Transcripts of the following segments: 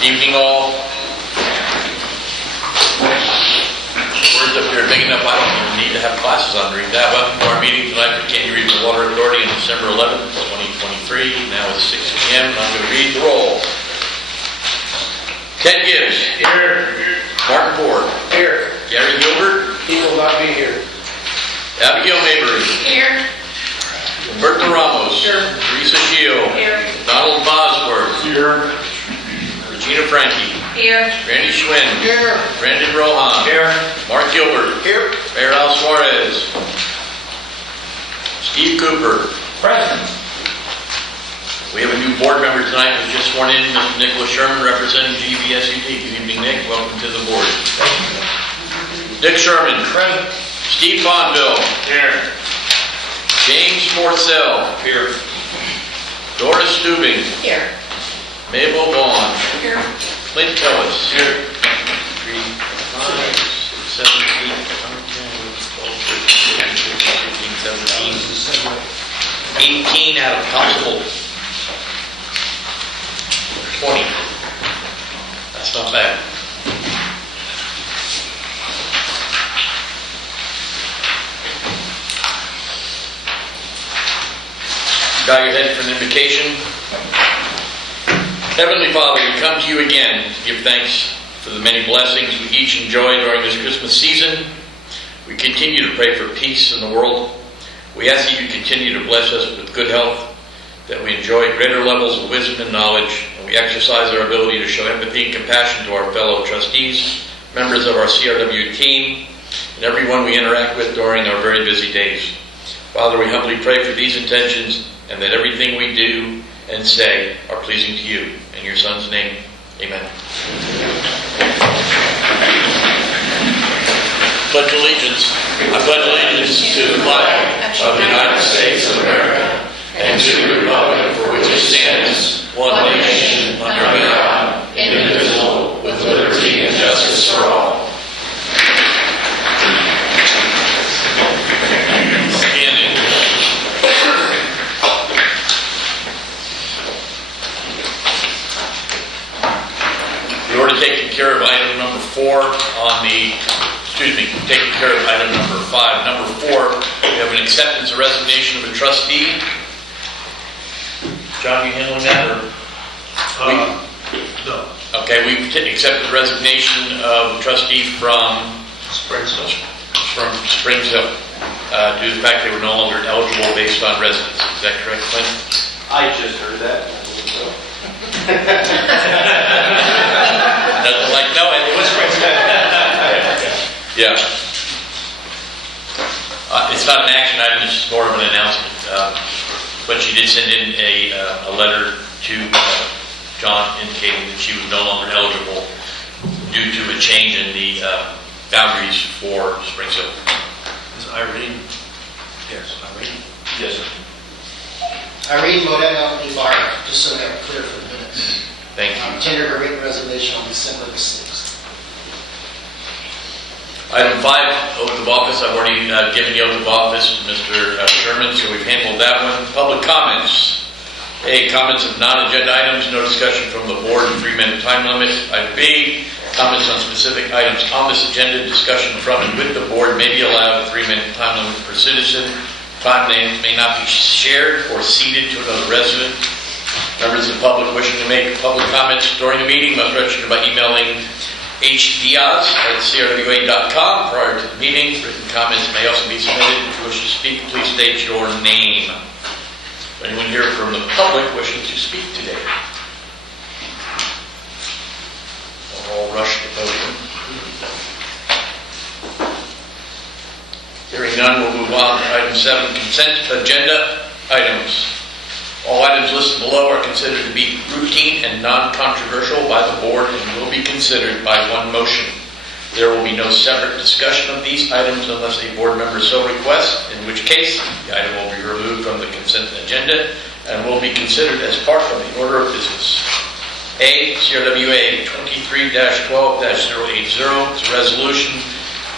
Evening all. Words up here big enough I don't even need to have glasses on to read that. Welcome to our meeting tonight for Candy Regional Water Authority on December 11th, 2023. Now it's 6 p.m. and I'm going to read the roll. Ted Gibbs. Here. Martin Ford. Here. Gary Gilbert. He will not be here. Abigail Mabry. Here. Bertha Ramos. Here. Teresa Shield. Here. Donald Bosworth. Here. Regina Frankie. Here. Randy Schwinn. Here. Brandon Rohan. Here. Mark Gilbert. Here. Mayor Al Suarez. Steve Cooper. Present. We have a new board member tonight who's just sworn in, Mr. Nicholas Sherman, representing GVSUD. Good evening, Nick. Welcome to the board. Dick Sherman. Present. Steve Bonville. Here. James Forcell. Here. Doris Stubing. Here. Mabel Vaughn. Here. Clint Kellis. Here. 3, 5, 6, 7, 8, 9, 10, 12, 13, 14, 15, 17, 18 out of possible 20. That's not bad. Bow your head for an invocation. Heavenly Father, we come to you again to give thanks for the many blessings we each enjoy during this Christmas season. We continue to pray for peace in the world. We ask that you continue to bless us with good health, that we enjoy greater levels of wisdom and knowledge, and we exercise our ability to show empathy and compassion to our fellow trustees, members of our CRWA team, and everyone we interact with during our very busy days. Father, we humbly pray for these intentions and that everything we do and say are pleasing to you. In your Son's name, amen. Pledge allegiance. I pledge allegiance to the flag of the United States of America and to the republic for which it stands, one nation, under God, indivisible, with liberty and justice for all. Standing. We already taken care of item number 4 on the, taking care of item number 5. Number 4, we have an acceptance or resignation of a trustee. John, you handling that? No. Okay, we've accepted the resignation of a trustee from Springfield. Springs Hill due to the fact they were no longer eligible based on residence. Is that correct, Clint? I just heard that. Doesn't like, no, it was yeah. It's not an action item, it's just more of an announcement. But she did send in a letter to John indicating that she was no longer eligible due to a change in the boundaries for Springs Hill. Is Irene? Yes, Irene. Yes, sir. Irene Moreno Ibarra, just so that we're clear for the minutes. Thank you. Tendered a written resignation on December the 6th. Item 5, oath of office. I've already given the oath of office to Mr. Sherman, so we've handled that one. Public comments. A, comments of non-agenda items, no discussion from the board, 3-minute time limit. Item B, comments on specific items on this agenda, discussion from and with the board may be allowed, a 3-minute time limit per citizen. Time may not be shared or ceded to another resident. Members of the public wishing to make public comments during the meeting must register by emailing hdiaz@crwa.com prior to the meeting. Written comments may also be submitted. If you wish to speak, please state your name. Anyone here from the public wishing to speak today? All rush to the podium. Hearing none, we'll move on to item 7, consent agenda items. All items listed below are considered to be routine and non-controversial by the board and will be considered by one motion. There will be no separate discussion of these items unless a board member so requests, in which case the item will be removed from the consent agenda and will be considered as part of the order of business. A, CRWA 23-12-080. It's a resolution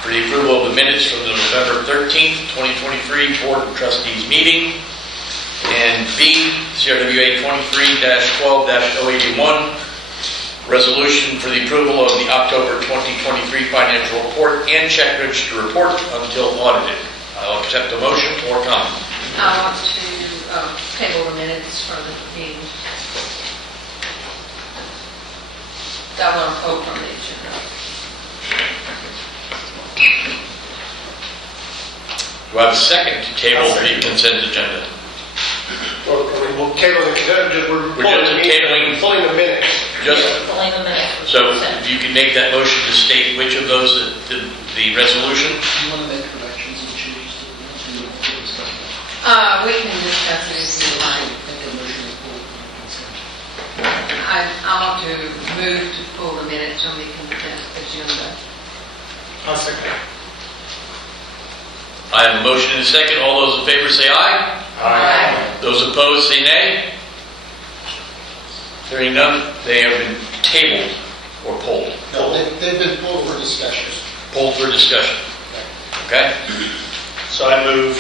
for the approval of the minutes from the November 13th, 2023 Board of Trustees meeting. And B, CRWA 23-12-081, Resolution for the approval of the October 2023 financial report and check register report until audited. I'll accept a motion or comment. I want to table the minutes for the meeting. That one quote from the agenda. Do I have a second to table the consent agenda? We'll table the consent, we're We're just pulling the minutes. Just, Pulling the minutes. so if you can make that motion to state which of those, the resolution? You want to make corrections and changes to the minutes? We can discuss it if you like. Make a motion to pull the consent. I want to move to pull the minutes on the consent agenda. I'll second. I have a motion and a second. All those in favor say aye. Aye. Those opposed say nay. Hearing none, they have been tabled or pulled. No, they've been pulled for discussion. Pulled for discussion. Okay? So I move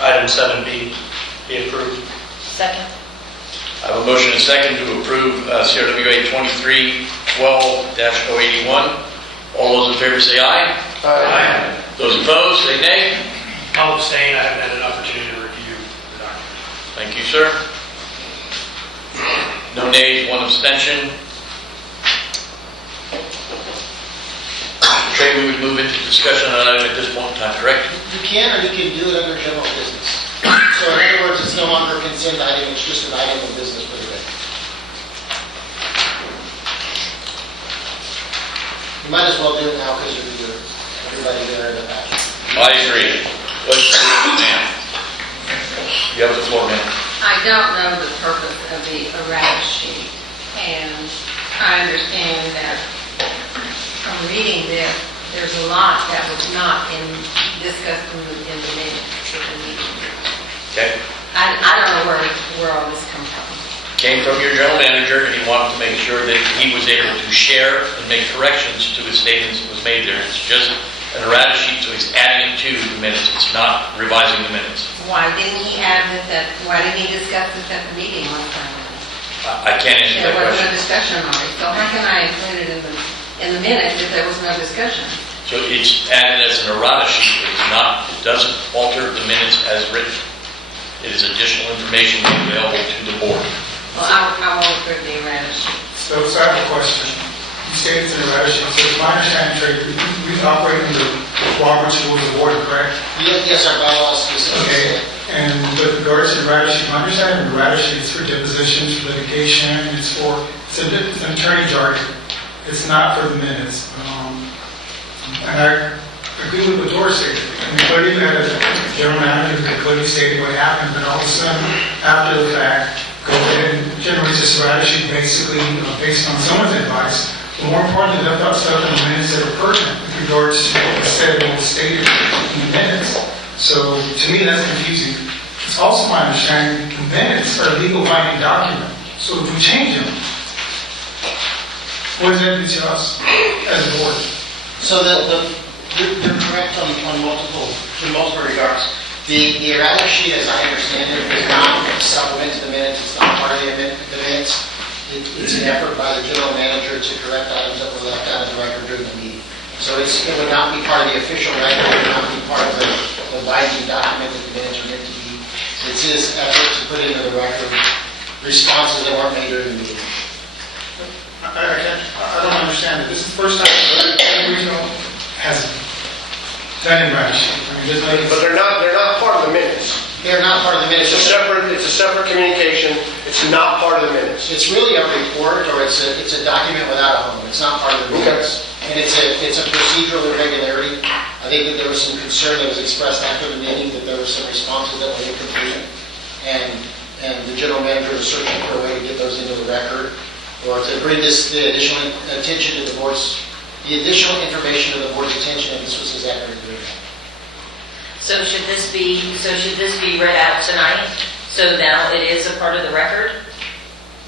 item 7B be approved. Second. I have a motion and a second to approve CRWA 2312-081. All those in favor say aye. Aye. Those opposed say nay. I'll abstain, I haven't had an opportunity to review the document. Thank you, sir. No nays, one abstention. Trey, we would move into discussion on item at this point in time, correct? You can, or you can do it under general business. So in other words, it's no longer a consent item, it's just an item of business for the day. You might as well do it now because everybody there in the back. I agree. Let's, ma'am. You have the floor, ma'am. I don't know the purpose of the errata sheet, and I understand that from reading this, there's a lot that was not discussed in the minutes of the meeting. Okay. I don't know where all this comes from. Came from your general manager, and he wanted to make sure that he was able to share and make corrections to the statements that was made there. It's just an errata sheet, so he's adding it to the minutes. It's not revising the minutes. Why didn't he add this why didn't he discuss this at the meeting last time? I can't answer There that was no question. discussion on it, so how can I include it in the minutes if there was no discussion? So it's added as an errata sheet. It doesn't alter the minutes as written. It is additional information available to the board. Well, I won't approve the errata sheet. So I have a question. You stated it's an errata sheet, so it's my understanding, Trey, we operate under Robert's Rules of Order, correct? Yes, our bylaws specifically. Okay. And with regards to the errata sheet, my understanding of the errata sheet is for depositions, for litigation, it's an attorney jargon. It's not for the minutes. And I agree with what Doris said. I mean, clearly you had a general manager who clearly stated what happened, but all of a sudden, after the fact, go ahead and generate this errata sheet basically based on someone's advice. But more importantly, left out stuff in the minutes that are pertinent with regards to what was said and what was stated in the minutes. So to me, that's confusing. It's also my understanding the minutes are a legal binding document. So if we change them, what does that do to us as a board? So you're correct on multiple regards. The errata sheet, as I understand it, is not a supplement to the minutes. It's not part of the minutes. It's an effort by the general manager to correct items that were left out of the record during the meeting. So it would not be part of the official record. It would not be part of the binding document that the minutes are meant to be. It's his effort to put into the record responses that weren't made during the meeting. I don't understand it. This is the first time the regional has done errata sheet. I mean, But they're not part of the minutes. They're not part of the minutes. It's a separate communication. It's not part of the minutes. It's really a report, or it's a document without a home. It's not part of the minutes. And it's a procedural irregularity. I think that there was some concern that was expressed after the meeting that there were some responses that were incomplete. And the general manager was searching for a way to get those into the record, or to bring the additional attention to the additional information to the board's attention, and this was his effort to do that. So should this be read out tonight? So now it is a part of the record,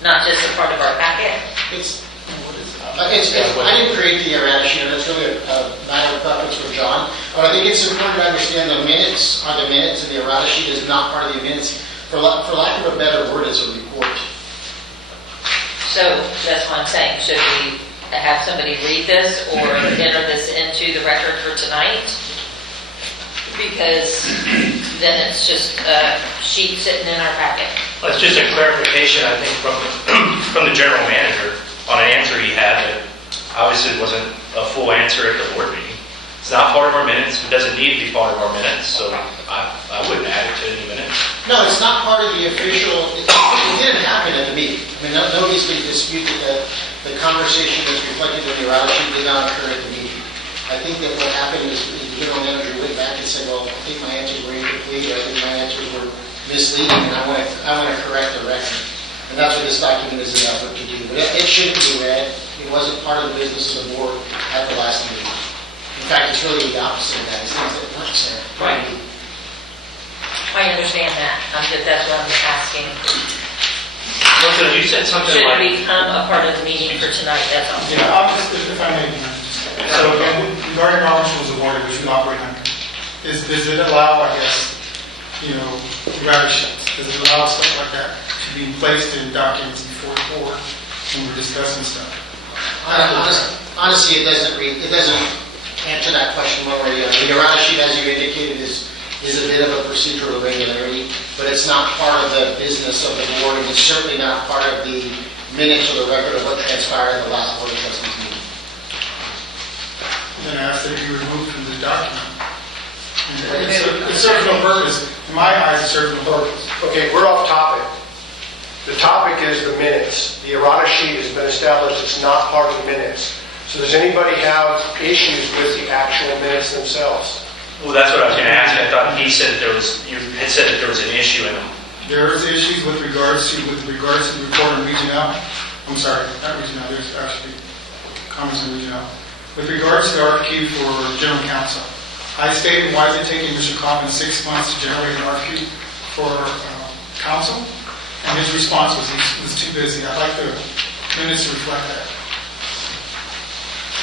not just a part of our packet? I didn't create the errata sheet, and that's really a matter of preference for John. But I think it's important to understand the minutes are the minutes, and the errata sheet is not part of the minutes. For lack of a better word, it's a report. So that's what I'm saying. Should we have somebody read this or enter this into the record for tonight? Because then it's just a sheet sitting in our packet. Well, it's just a clarification, I think, from the general manager on an answer he had that obviously wasn't a full answer at the board meeting. It's not part of our minutes. It doesn't need to be part of our minutes, so I wouldn't add it to any minutes. No, it's not part of the official, it didn't happen at the meeting. I mean, nobody's going to dispute that the conversation that's reflected in the errata sheet did not occur at the meeting. I think that what happened is the general manager went back and said, well, I think my answers were incomplete, or I think my answers were misleading, and I want to correct the record. And that's what this document is an effort to do. But it shouldn't be read. It wasn't part of the business of the board at the last meeting. In fact, it's really the opposite of that. It's things that weren't said. Right. I understand that. That's what I'm asking. So you said something Should like, it become a part of the meeting for tonight? That's all. Yeah, I'll just, if I may, so again, regarding Robert's Rules of Order, which we operate under, does it allow, I guess, errata sheets? Does it allow stuff like that to be placed in documents before the board when we're discussing stuff? Honestly, it doesn't answer that question one way or the other. The errata sheet, as you indicated, is a bit of a procedural irregularity, but it's not part of the business of the board, and it's certainly not part of the minutes or the record of what transpired at the last board of trustees meeting. Then I ask that it be removed from the document. It serves no purpose. In my eyes, it serves no purpose. Okay, we're off topic. The topic is the minutes. The errata sheet has been established, it's not part of the minutes. So does anybody have issues with the actual minutes themselves? well, that's what I was going to ask. I thought you had said that there was an issue in them. There is issues with regards to the report on Region L. I'm sorry, not Region L, there's actually comments on Region L. With regards to the RFQ for general counsel, I stated why is it taking Mr. Kaufman 6 months to generate an RFQ for counsel, and his response was he was too busy. I'd like the minutes to reflect that.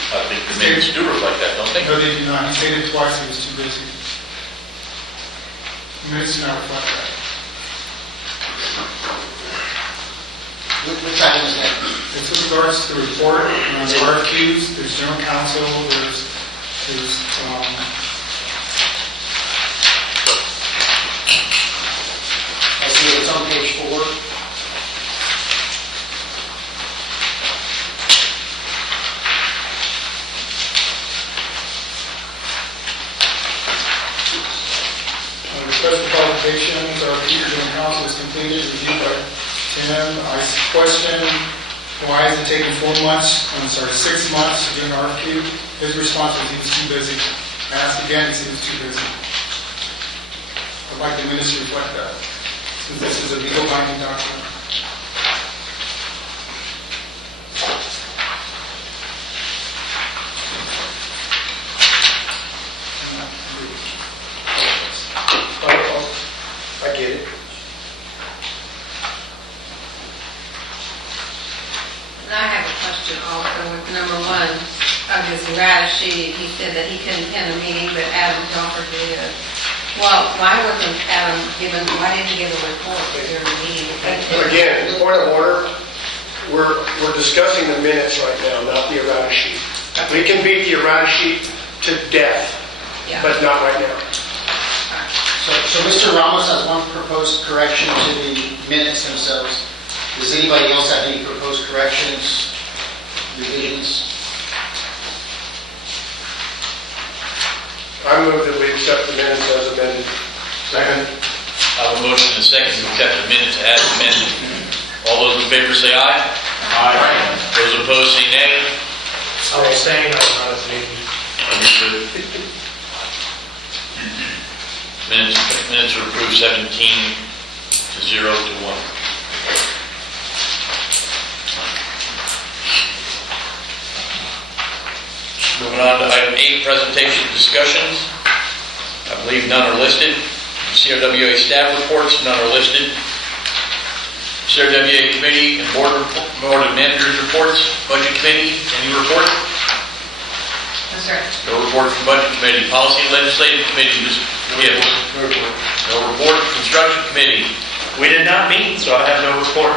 I think the minutes do reflect that, don't they? No, they do not. He stated twice he was too busy. The minutes do not reflect that. Which item is that? It's with regards to the report on the RFQs, there's general counsel, there's I see it's on page 4. request for qualifications, RFQ for general counsel is completed, reviewed by Tim. I question, why is it taking 6 months to do an RFQ? His response was he was too busy. I asked again, he said he was too busy. I'd like the minutes to reflect that, since this is a legal binding document. I get it. And I have a question also with number 1 of his errata sheet. He said that he couldn't attend the meeting, but Adam Johnford did. Well, why didn't he give a report during the meeting? Again, point of order, we're discussing the minutes right now, not the errata sheet. We can beat the errata sheet to death, Yeah. but not right now. So Mr. Ramos has one proposed correction to the minutes themselves. Does anybody else have any proposed corrections, revisions? I move that we accept the minutes as amended. Second. I have a motion and a second to accept the minutes as amended. All those in favor say aye. Aye. Those opposed say nay. I was saying I was not at the meeting. Understood. Minutes are approved 17 to 0 to 1. Moving on to item 8, presentation discussions. I believe none are listed. CRWA staff reports, none are listed. CRWA committee and board and managers reports. Budget committee, any report? Yes, sir. No report from budget committee. Policy and legislative committee, Ms. Gibbs. No report. Construction committee. We did not meet, so I have no report.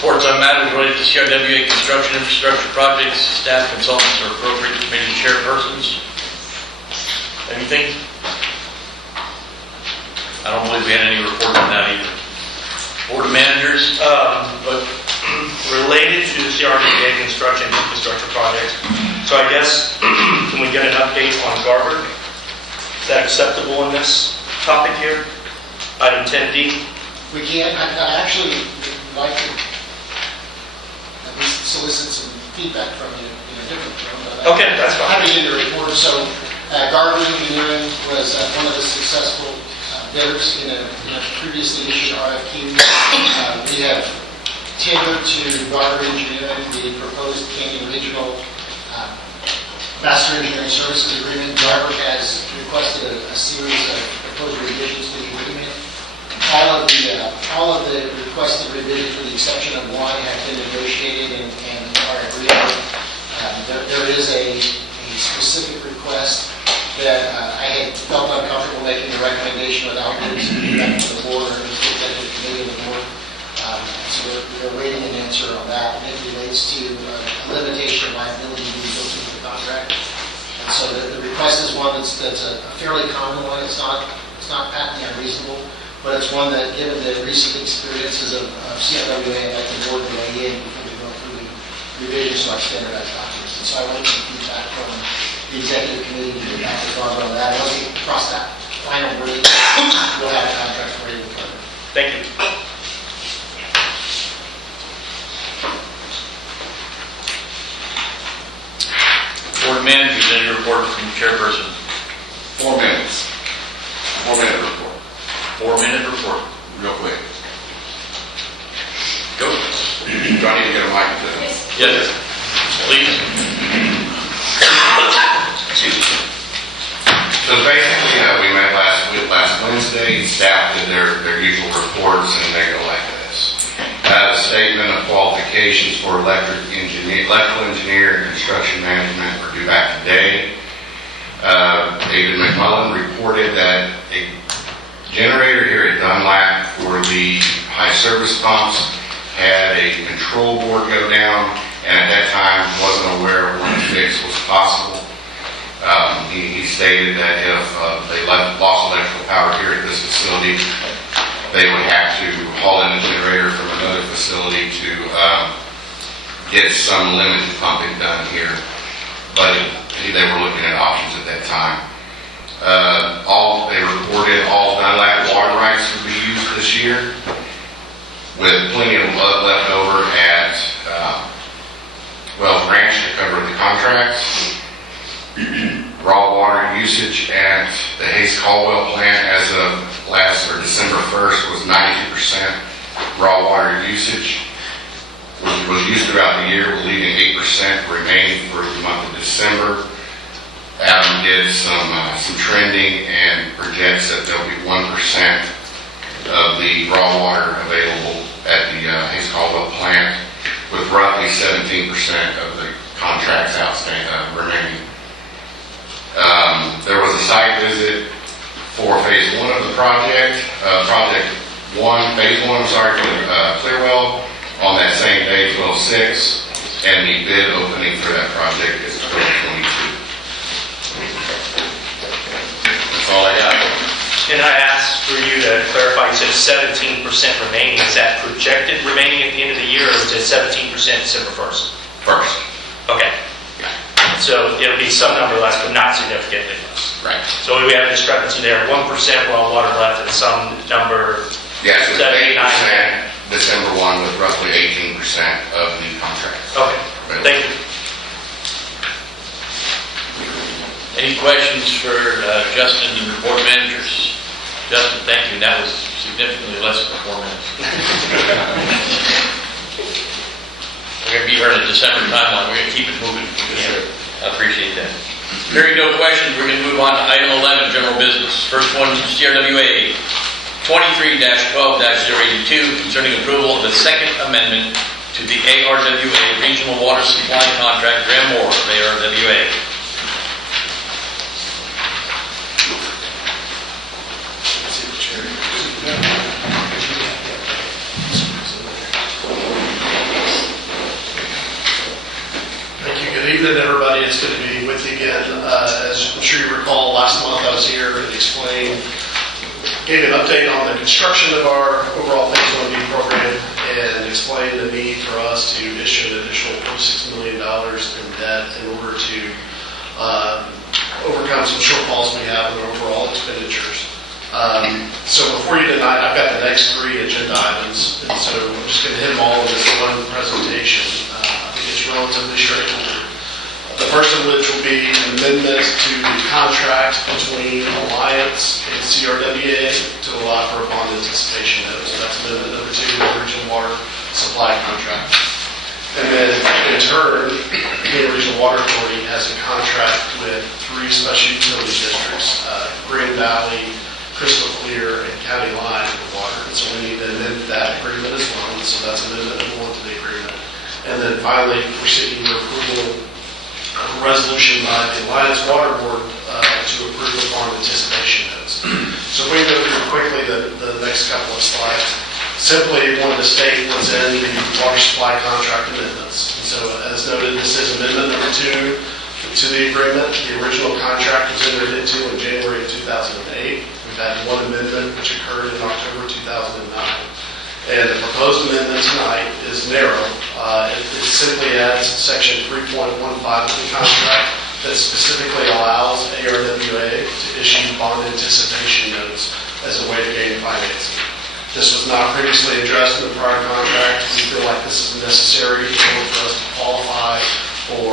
Reports on matters related to CRWA construction infrastructure projects, staff consultants or appropriate committee chairpersons. Anything? I don't believe we had any report on that either. Board of managers, But related to the CRWA construction infrastructure projects, so I guess, can we get an update on Garber? Is that acceptable in this topic here? Item 10D? We can, I actually would like to at least solicit some feedback from you in a different form. Okay, that's fine. Happy to report. So Garber Engineering was one of the successful bidders in a previously issued RFQ. We have tailored to Garber Engineering the proposed Canyon Regional Master Engineering Services Agreement. Garber has requested a series of proposed revisions to the agreement. All of the requested revisions, with the exception of one, have been negotiated and are agreed on. There is a specific request that I had felt uncomfortable making a recommendation without getting some feedback from the board or the executive committee of the board. So we're awaiting an answer on that, and it relates to a limitation of liability being built into the contract. And so the request is one that's a fairly common one. It's not patently unreasonable, but it's one that, given the recent experiences of CRWA, I'd like the board to weigh in before we go through the revisions to our standardized documents. And so I want some feedback from the executive committee to get back to Garber on that. Once we cross that final bridge, we'll have a contract ready to go. Thank you. board of managers, any report from the chairperson? 4 minutes. 4-minute report. 4-minute report. Real quick. Go. Do I need to get a microphone? Yes, please. Excuse me. So basically, we met last Wednesday. Staff did their usual reports, and they go like this. A statement of qualifications for electrical engineer and construction management were due back today. David McMullen reported that a generator here at Dunlap for the high service pumps had a control board go down, and at that time wasn't aware of when the fix was possible. He stated that if they lost electrical power here at this facility, they would have to haul in a generator from another facility to get some limited pumping done here. But they were looking at options at that time. They reported all Dunlap water rights would be used this year, with plenty of blood left over at Wells Ranch to cover the contracts. Raw water usage at the Hayes Caldwell plant as of December 1st was 92% raw water usage, which was used throughout the year, leaving 8% remaining for the month of December. Adam did some trending and projects that there'll be 1% of the raw water available at the Hayes Caldwell plant, with roughly 17% of the contracts outstanding remaining. There was a site visit for phase 1 of the project, phase 1, for Clearwell on that same day, 12/6, and the bid opening for that project is 12/22. That's all I got. And I asked for you to clarify, you said 17% remaining. Is that projected remaining at the end of the year, or is it 17% December 1st? First. Okay. So it'll be some number less, but not significantly less. Right. So we have a discrepancy there, 1% raw water left and some number. Yeah, so 7, 8, 9, 8% December 1 with roughly 18% of the contract. Okay, thank you. Any questions for Justin and the board managers? Justin, thank you. That was significantly less than 4 minutes. We're going to be here in a December timeline. We're going to keep it moving. I appreciate that. Hearing no questions, we're going to move on to item 11, general business. First one, CRWA 23-12-082, concerning approval of the second amendment to the ARWA Regional Water Supply Contract, Graham Moore of ARWA. evening, everybody. It's good to be with you again. As I'm sure you recall, last month I was here and gave an update on the construction of our overall Phase 1B program and explained the need for us to issue an additional $46 million in debt in order to overcome some shortfalls we have in our overall expenditures. So before you tonight, I've got the next 3 agenda items, and so I'm just going to hit them all in this one presentation. I think it's relatively straightforward. The first of which will be an amendment to the contract between Alliance and CRWA to allow for a bond anticipation note. So that's amendment number 2 to the Regional Water Supply Contract. And then in turn, the Regional Water Authority has a contract with 3 special utility districts, Green Valley, Crystal Clear, and County Line for water. And so we need to amend that agreement as well. And so that's amendment number 1 to the agreement. And then finally, we're seeking your approval of a resolution by the Alliance Water Board to approve the bond anticipation notes. So if we go through quickly the next couple of slides. Simply wanted to state what's in the water supply contract amendments. And so as noted, this is amendment number 2 to the agreement. The original contract was entered into in January of 2008. We've had 1 amendment which occurred in October 2009. And the proposed amendment tonight is narrow. It simply adds section 3.15 of the contract that specifically allows ARWA to issue bond anticipation notes as a way to gain financing. This was not previously addressed in the prior contract. We feel like this is necessary in order for us to qualify for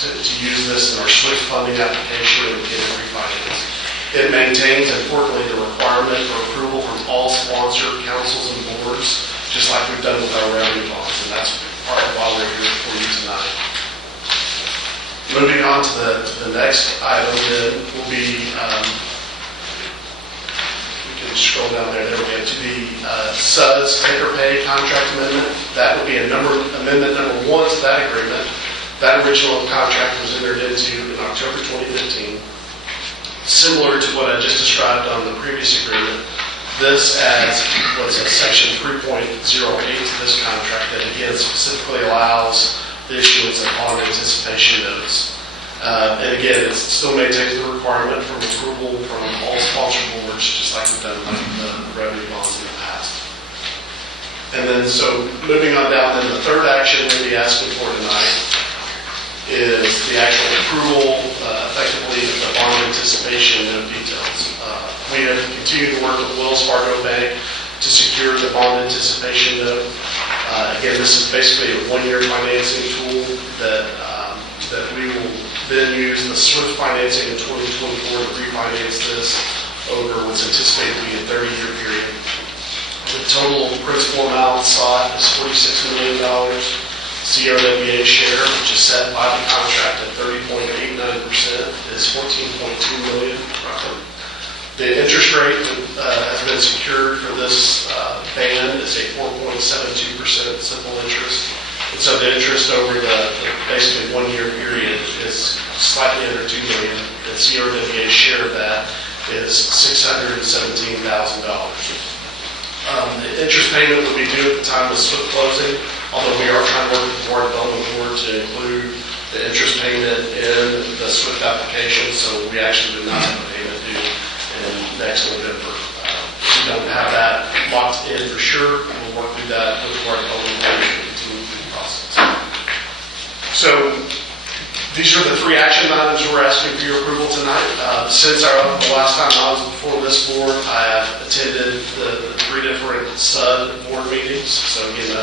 to use this in our SWIFT funding application and get it refinanced. It maintains, importantly, the requirement for approval from all sponsor councils and boards, just like we've done with our revenue bonds, and that's part of why we're here for you tonight. Moving on to the next item then will be, we can scroll down there we go, to the SUDS take-or-pay contract amendment. That would be amendment number 1 to that agreement. That original contract was entered into in October 2015. Similar to what I just described on the previous agreement, this adds what's a section 3.08 to this contract that again specifically allows the issuance of bond anticipation notes. And again, it still maintains the requirement for approval from all sponsor boards, just like we've done with the revenue bonds in the past. And then so moving on down, then the third action we'll be asking for tonight is the actual approval, effectively, of the bond anticipation note details. We have continued to work with Wells Fargo Bank to secure the bond anticipation note. Again, this is basically a 1-year financing tool that we will then use the SWIFT financing in 2024 to refinance this over what's anticipated to be a 30-year period. The total principal amount sought is $46 million. CRWA share, which is set by the contract at 30.89%, is $14.2 million roughly. The interest rate that has been secured for this band is a 4.72% simple interest. And so the interest over the basically 1-year period is slightly under $2 million. The CRWA share of that is $617,000. The interest payment would be due at the time of SWIFT closing, although we are trying to work with the Water Development Board to include the interest payment in the SWIFT application, so we actually do not have a payment due in next November. We don't have that locked in for sure. We'll work through that with the Water Development Board to continue through the process. So these are the 3 action items we're asking for your approval tonight. Since the last time I was before this board, I have attended the 3 different SUD board meetings. So again,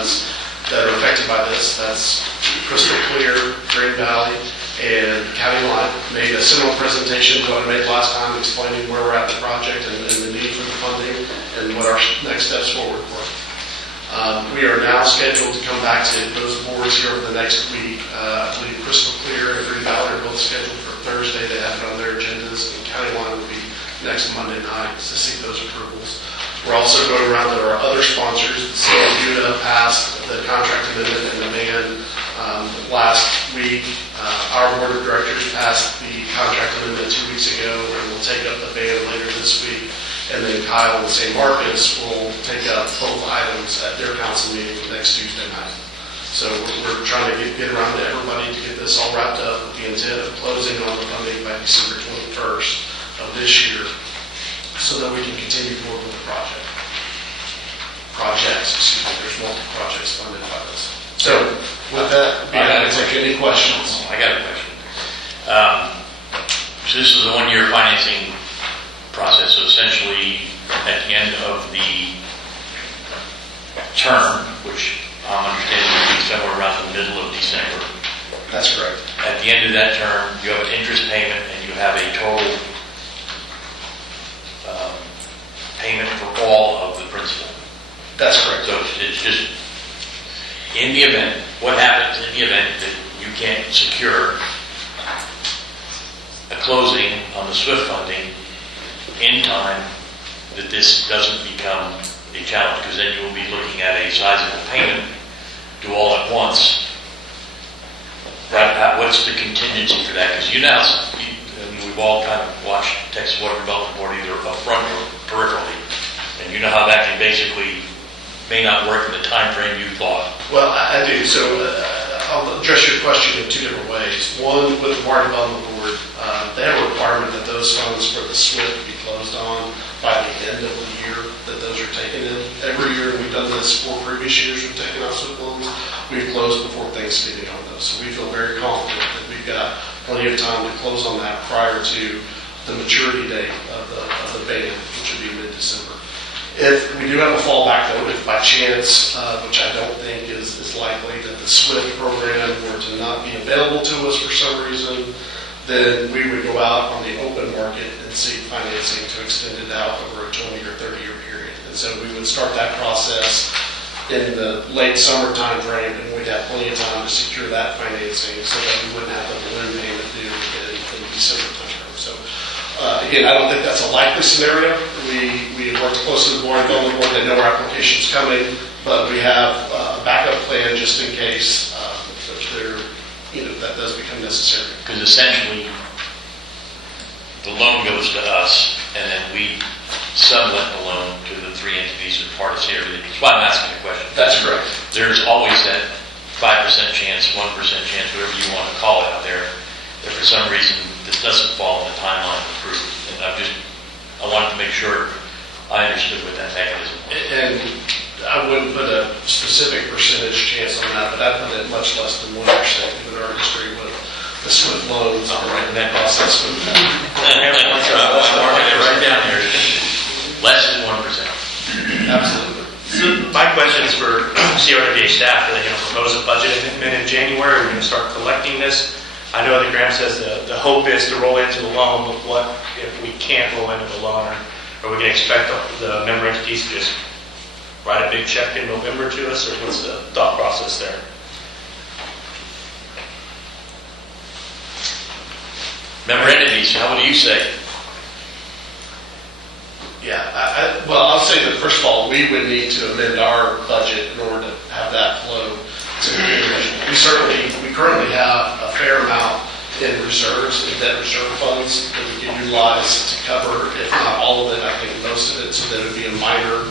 that are affected by this. That's Crystal Clear, Green Valley, and County Line. Made a similar presentation to what I made last time, explaining where we're at in the project and the need for the funding and what our next steps forward were. We are now scheduled to come back to those boards here over the next week. I believe Crystal Clear and Green Valley are both scheduled for Thursday. They have it on their agendas, and County Line will be next Monday night to seek those approvals. We're also going around to our other sponsors. CRWA passed the contract amendment and the ban last week. Our board of directors passed the contract amendment 2 weeks ago, and we'll take up the ban later this week. And then Kyle and St. Marcus will take up both items at their council meeting next Tuesday night. So we're trying to get around to everybody to get this all wrapped up with the intent of closing on the funding by December 21st of this year, so that we can continue forward with the projects, there's multiple projects funded by this. So with that, I'll take any questions. I got a question. So this is a one-year financing process, so essentially at the end of the term, which I'm understanding will be somewhere around the middle of December. That's correct. At the end of that term, you have an interest payment and you have a total payment for all of the principal. That's correct. So it's just, in the event, what happens in the event that you can't secure a closing on the SWIFT funding in time, that this doesn't become a challenge, because then you will be looking at a sizable payment to all at once. Right? What's the contingency for that? Because we've all kind of watched Texas Water Development Board either up front or peripherally, and you know how that can basically may not work in the time frame you thought. Well, I do. So I'll address your question in two different ways. One, with the Water Development Board, they have a requirement that those funds for the SWIFT be closed on by the end of the year, that those are taken in. Every year, and we've done this for previous years, we've taken out SWIFT loans, we've closed before Thanksgiving on those. So we feel very confident that we've got plenty of time to close on that prior to the maturity date of the ban, which would be mid-December. If we do have a fallback, though, if by chance, which I don't think is likely, that the SWIFT program were to not be available to us for some reason, then we would go out on the open market and seek financing to extend it out over a 20 or 30-year period. And so we would start that process in the late summer time frame, and we'd have plenty of time to secure that financing so that we wouldn't have the balloon payment due in the December time frame. So again, I don't think that's a likely scenario. We have worked closely with the Water Development Board. They know our application's coming, but we have a backup plan just in case that does become necessary. Because essentially, the loan goes to us, and then we sublet the loan to the three entities that part us here. That's why I'm asking the question. That's correct. There's always that 5% chance, 1% chance, whatever you want to call it out there, that for some reason this doesn't fall in the timeline approved. And I wanted to make sure I understood what that mechanism was. And I wouldn't put a specific percentage chance on that, but I'd put it much less than 1% given our history with the SWIFT loans in that process. Mark it right down there. Less than 1%. Absolutely. So my question is for CRWA staff. Are they going to propose a budget amendment in January? Are we going to start collecting this? I know that Graham says the hope is to roll into the loan, but what if we can't roll into the loan? Are we going to expect the member entities to just write a big check in November to us, or what's the thought process there? Member entities, how do you say? Yeah, well, I'll say that first of all, we would need to amend our budget in order to have that flow to the commission. We currently have a fair amount in reserves, in debt reserve funds that we can utilize to cover, if not all of it, I think most of it, so that it would be a minor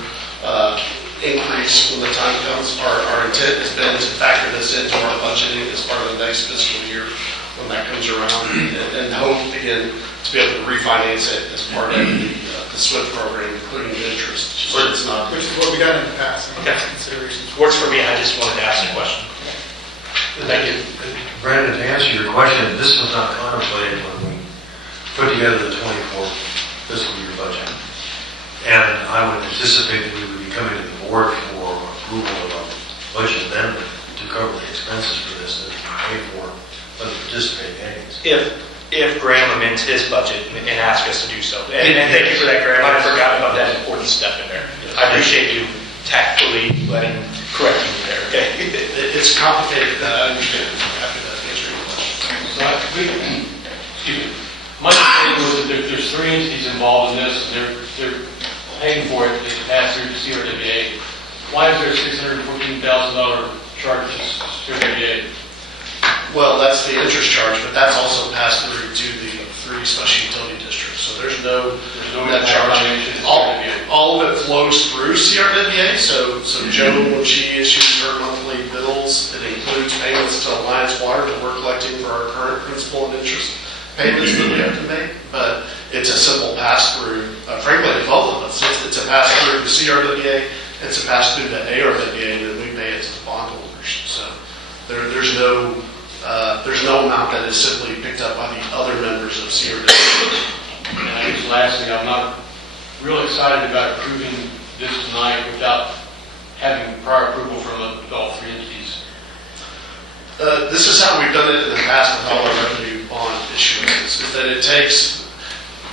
increase when the time comes. Our intent has been to factor this into our budgeting as part of the next fiscal year when that comes around, and hope, again, to be able to refinance it as part of the SWIFT program, including the interest. Which is what we got in the past. Okay. Considerations. Works for me. I just wanted to ask a question. Thank you. Brandon, to answer your question, this was not contemplated when we put together the 24 fiscal year budget. And I would anticipate that we would be coming to the board for approval of a budget amendment to cover the expenses for this that we pay for by the participating entities. If Graham amends his budget and asks us to do so. And thank you for that, Graham. I forgot about that important step in there. I appreciate you tactfully correcting me there, okay? It's complicated, I understand. I'm happy to answer your question. Excuse me. My understanding was that there's three entities involved in this. They're paying for it. They pass through to CRWA. Why is there a $614,000 charge to CRWA? Well, that's the interest charge, but that's also passed through to the three special utility districts. So there's no net charge. All of it flows through CRWA. So Joan, when she issues her monthly bills, it payments to Alliance Water that we're collecting for our current principal and interest payments that we have to make, but it's a simple pass-through, frankly, to both of us. It's a pass-through to CRWA, it's a pass-through to ARWA, and we pay it to the bondholders. So there's no amount that is simply picked up by the other members of CRWA. And I guess lastly, I'm not real excited about approving this tonight without having prior approval from all three entities. This is how we've done it in the past with all our revenue bond issuances, is that it takes,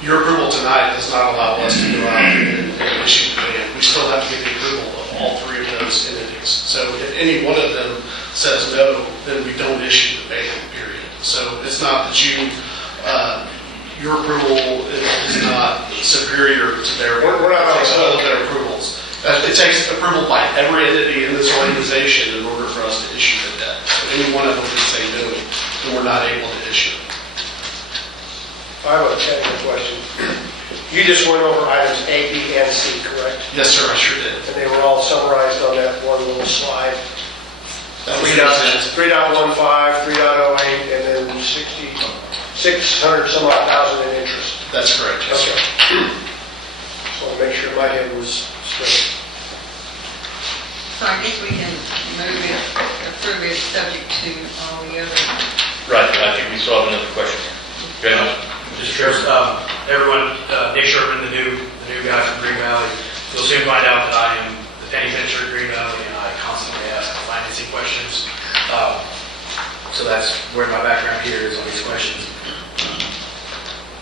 your approval tonight does not allow us to go out and issue the ban. We still have to get the approval of all three of those entities. So if any one of them says no, then we don't issue the ban, period. So it's not that your approval is not superior to their, We're not it takes all on of their approvals. It takes approval by every entity in this organization in order for us to issue the debt. So any one of them can say no, then we're not able to issue. I have a technical question. You just went over items A, B, and C, correct? Yes, sir, I sure did. And they were all summarized on that one little slide. That was 3.15, 3.08, and then 600 some odd thousand in interest. That's correct, yes, sir. Okay. Just want to make sure my head was straight. So I guess we can move it, approve it, subject to all the other. Right, I think we still have another question. Go ahead. Just curious, everyone, Nick Sherman, the new guy from Green Valley, you'll soon find out that I am the penny pincher at Green Valley, and I constantly ask financing questions. So that's where my background here is on these questions.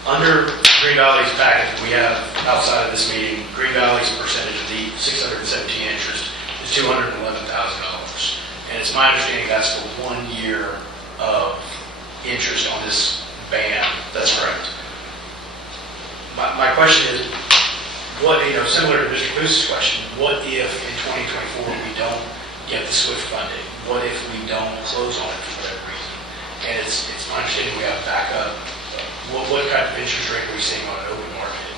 Under Green Valley's package, we have, outside of this meeting, Green Valley's percentage of the 617 interest is $211,000. And it's my understanding that's for 1 year of interest on this ban. That's correct. My question is, what, similar to Mr. Booth's question, what if in 2024 we don't get the SWIFT funding? What if we don't close on it for whatever reason? And it's my understanding we have backup. What kind of interest rate are we seeing on an open market?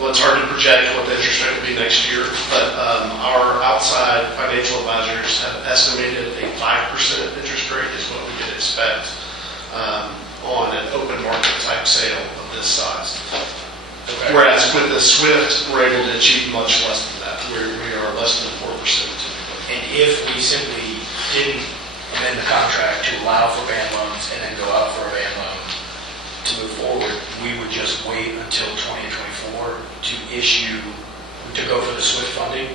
Well, it's hard to project what the interest rate will be next year, but our outside financial advisors have estimated a 5% interest rate is what we could expect on an open market type sale of this size. Okay. Whereas with the SWIFT, we're able to achieve much less than that. We are less than 4% typically. And if we simply didn't amend the contract to allow for ban loans and then go out for a ban loan to move forward, we would just wait until 2024 to go for the SWIFT funding?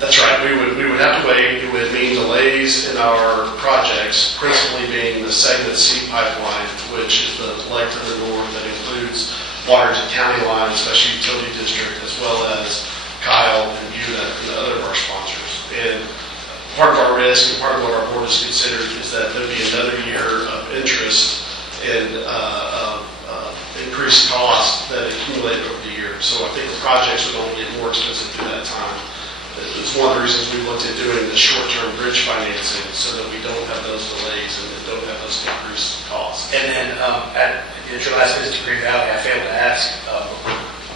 That's right. We would have to wait. It would mean delays in our projects, principally being the Segment C pipeline, which is the leg to the north that includes Water to County line, especially utility district, as well as Kyle and Buda and the other of our sponsors. And part of our risk and part of what our board has considered is that there'd be another year of interest and increased costs that accumulate over the year. So I think the projects would only get more expensive through that time. It's one of the reasons we looked at doing the short-term bridge financing so that we don't have those delays and don't have those increased costs. And then at your last visit to Green Valley, I failed to ask,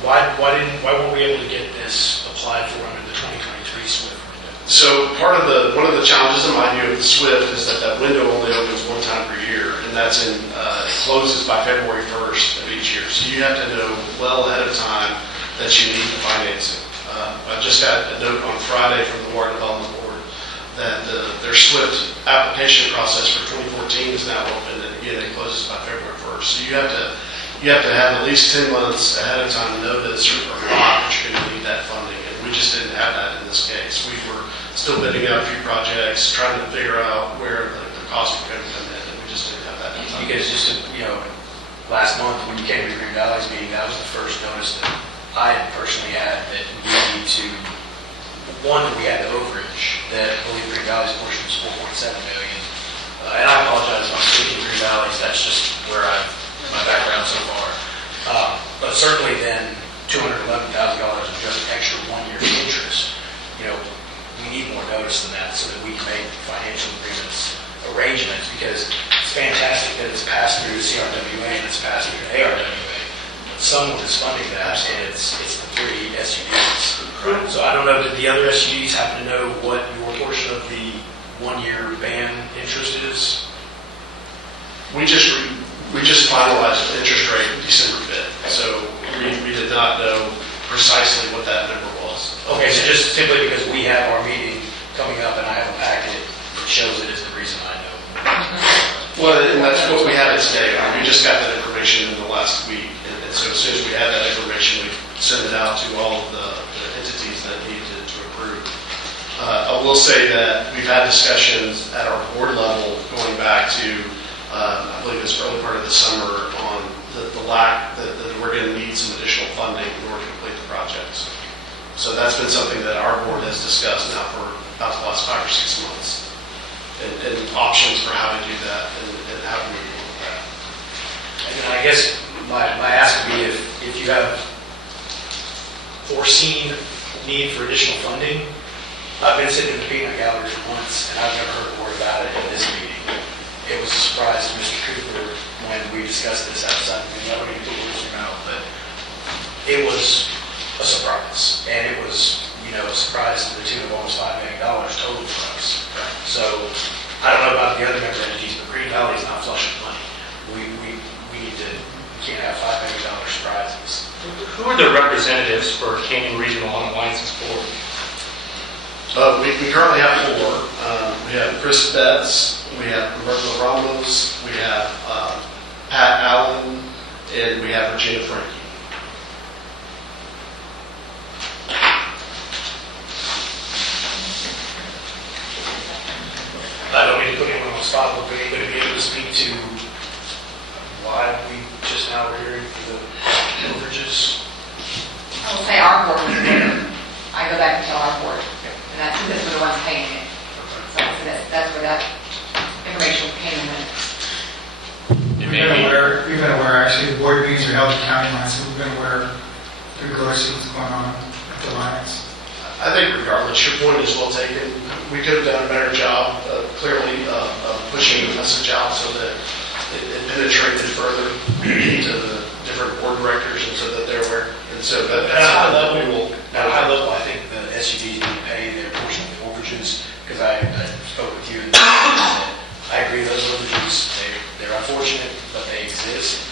why weren't we able to get this applied for under the 2023 SWIFT window? So one of the challenges in my view of the SWIFT is that window only opens one time per year, and that's it closes by February 1st of each year. So you have to know well ahead of time that you need the financing. I just got a note on Friday from the Water Development Board that their SWIFT application process for 2014 is now open, and again, it closes by February 1st. So you have to have at least 10 months ahead of time to know that it's or not that you're going to need that funding, and we just didn't have that in this case. We were still bidding out a few projects, trying to figure out where the cost were going to come in, and we just didn't have that. Because just, last month when you came to Green Valley's meeting, that was the first notice that I had personally had that we need to, one, that we had the overage, that I believe Green Valley's portion was $4.7 million. And I apologize if I'm speaking Green Valley's, that's just where my background so far. But certainly then $211,000 of just extra 1 year interest, we need more notice than that so that we can make financial arrangements, because it's fantastic that it's passed through to CRWA and it's passed through to ARWA. Someone is funding that, and it's the three SUDs. So I don't know, did the other SUDs happen to know what your portion of the 1 1-year ban interest is? We just finalized the interest rate December 5th, so we did not know precisely what that number was. Okay, so just simply because we have our meeting coming up and I have a packet, it shows it is the reason I know. Well, and that's what we had today. We just got that information in the last week, and so as soon as we had that information, we sent it out to all of the entities that needed to approve. I will say that we've had discussions at our board level going back to, I believe it's early part of the summer, on the lack that we're going to need some additional funding in order to complete the projects. So that's been something that our board has discussed now for about the last 5 or 6 months, and options for how to do that and how to move forward with that. And I guess my ask would be if you have foreseen need for additional funding. I've been sitting in the peanut gallery for months, and I've never heard a word about it in this meeting. It was a surprise to Mr. Cooper when we discussed this outside the meeting. I don't even put words in your mouth, but it was a surprise. And it was, a surprise to the tune of almost $5 million total for us. So I don't know about the other member entities, but Green Valley is not flush with money. We can't have $5 million surprises. Who are the representatives for Canyon Regional on the License Board? We currently have 4. We have Chris Betts, we have Roberto Ramos, we have Pat Allen, and we have Regina Frankie. I don't mean to put anyone on the spot, but anybody be able to speak to why we just now are hearing the overages? I will say our board was there. I go back and tell our board, and that's because we're the ones paying it. So that's where that information came in. We've been aware, actually, the board meetings are held at county lines, so we've been aware pretty closely what's going on at the lines. I think regardless, your point is well taken. We could have done a better job, clearly, of pushing the message out so that it penetrated further into the different board directors and so that they're aware. And so that's At a high something level, we will. at a high level, I think the SUDs need to pay their portion of the overages, because I spoke with you, and I agree those overages, they're unfortunate, but they exist.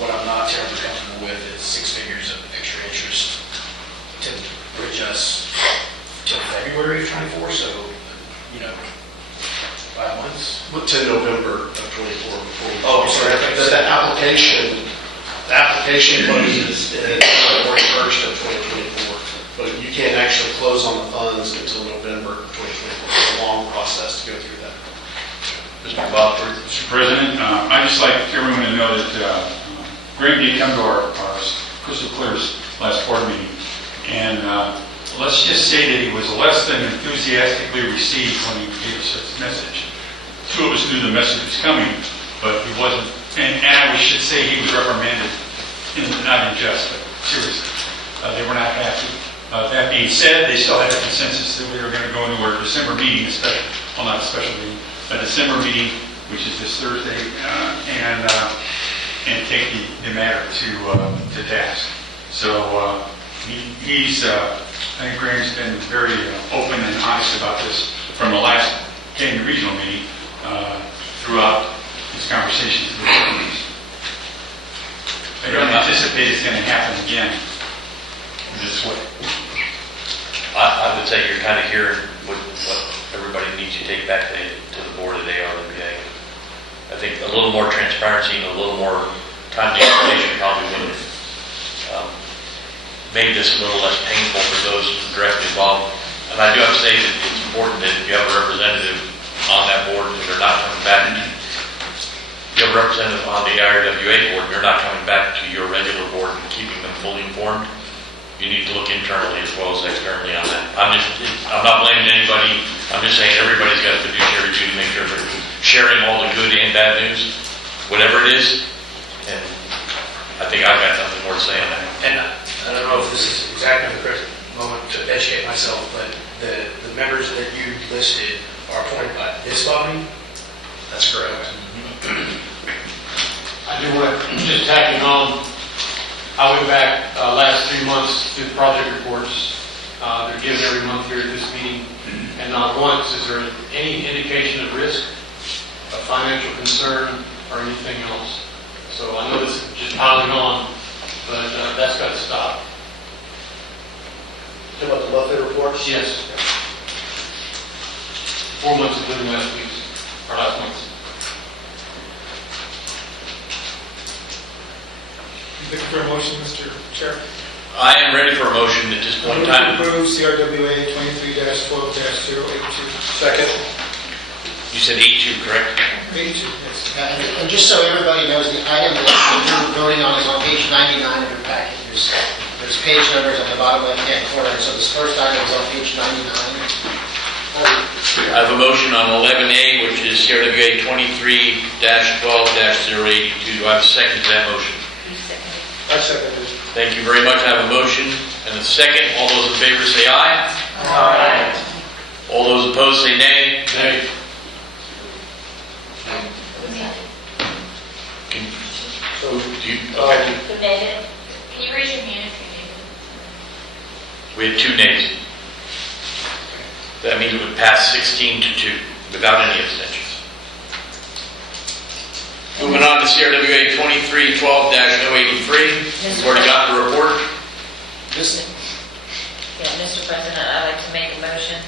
What I'm not terribly comfortable with is 6 figures of extra interest to bridge us till February of '24, so, 5 months. To November of '24 before we. Oh, sorry. That the application closes February 1st of 2024, but you can't actually close on the funds until November of 2024. It's a long process to go through that. Mr. Butler. Mr. President, I'd just like everyone to know that Greg did come to our Crystal Clear's last board meeting, and let's just say that he was less than enthusiastically received when he gave us his message. 2 of us knew the message was coming, but he wasn't, and we should say he was reprimanded, not in jest, but seriously. They were not happy. That being said, they still had a consensus that we were going to go into our December meeting, not a special meeting, a December meeting, which is this Thursday, and take the matter to task. So he's, I think Graham's been very open and honest about this from the last Canyon Regional meeting throughout his conversations with the companies. I don't anticipate it's going to happen again this way. I would say you're kind of hearing what everybody needs to take back to the board of the ARWA. I think a little more transparency and a little more timely explanation probably would have made this a little less painful for those directly involved. And I do have to say that it's important that if you have a representative on that board and they're not coming back, if you have a representative on the ARWA board and you're not coming back to your regular board and keeping them fully informed, you need to look internally as well as externally on that. I'm not blaming anybody. I'm just saying everybody's got a fiduciary duty to make sure they're sharing all the good and bad news, whatever it is. And I think I've got something more to say on that. And I don't know if this is exactly the correct moment to educate myself, but the members that you listed are appointed by this body? That's correct. I do want to just tacking on. I went back last 3 months to the project reports. They're given every month here at this meeting. and not once. Is there any indication of risk, of financial concern, or anything else? So I know this is just piling on, but that's got to stop. Talking about the monthly reports? Yes. 4 months, including last week's, or last month's. Looking for a motion, Mr. Chair. I am ready for a motion at this point in time. Approve CRWA 23-12-082. Second. You said 82, correct? 82, yes. And just so everybody knows, the item that you're voting on is on page 99 of your packet. There's page numbers on the bottom left-hand corner, so this first item is on page 99. I have a motion on 11A, which is CRWA 23-12-082. Do I have a second to that motion? I second it. Thank you very much. I have a motion and a second. All those in favor say aye. Aye. All those opposed say nay. Nay. Do you, okay. Can you raise your hand if We had 2 nays. That means it would pass 16-2 without any abstentions. Moving on to CRWA 23-12-083. We've already got the report. Yeah, Mr. President, I'd like to make a motion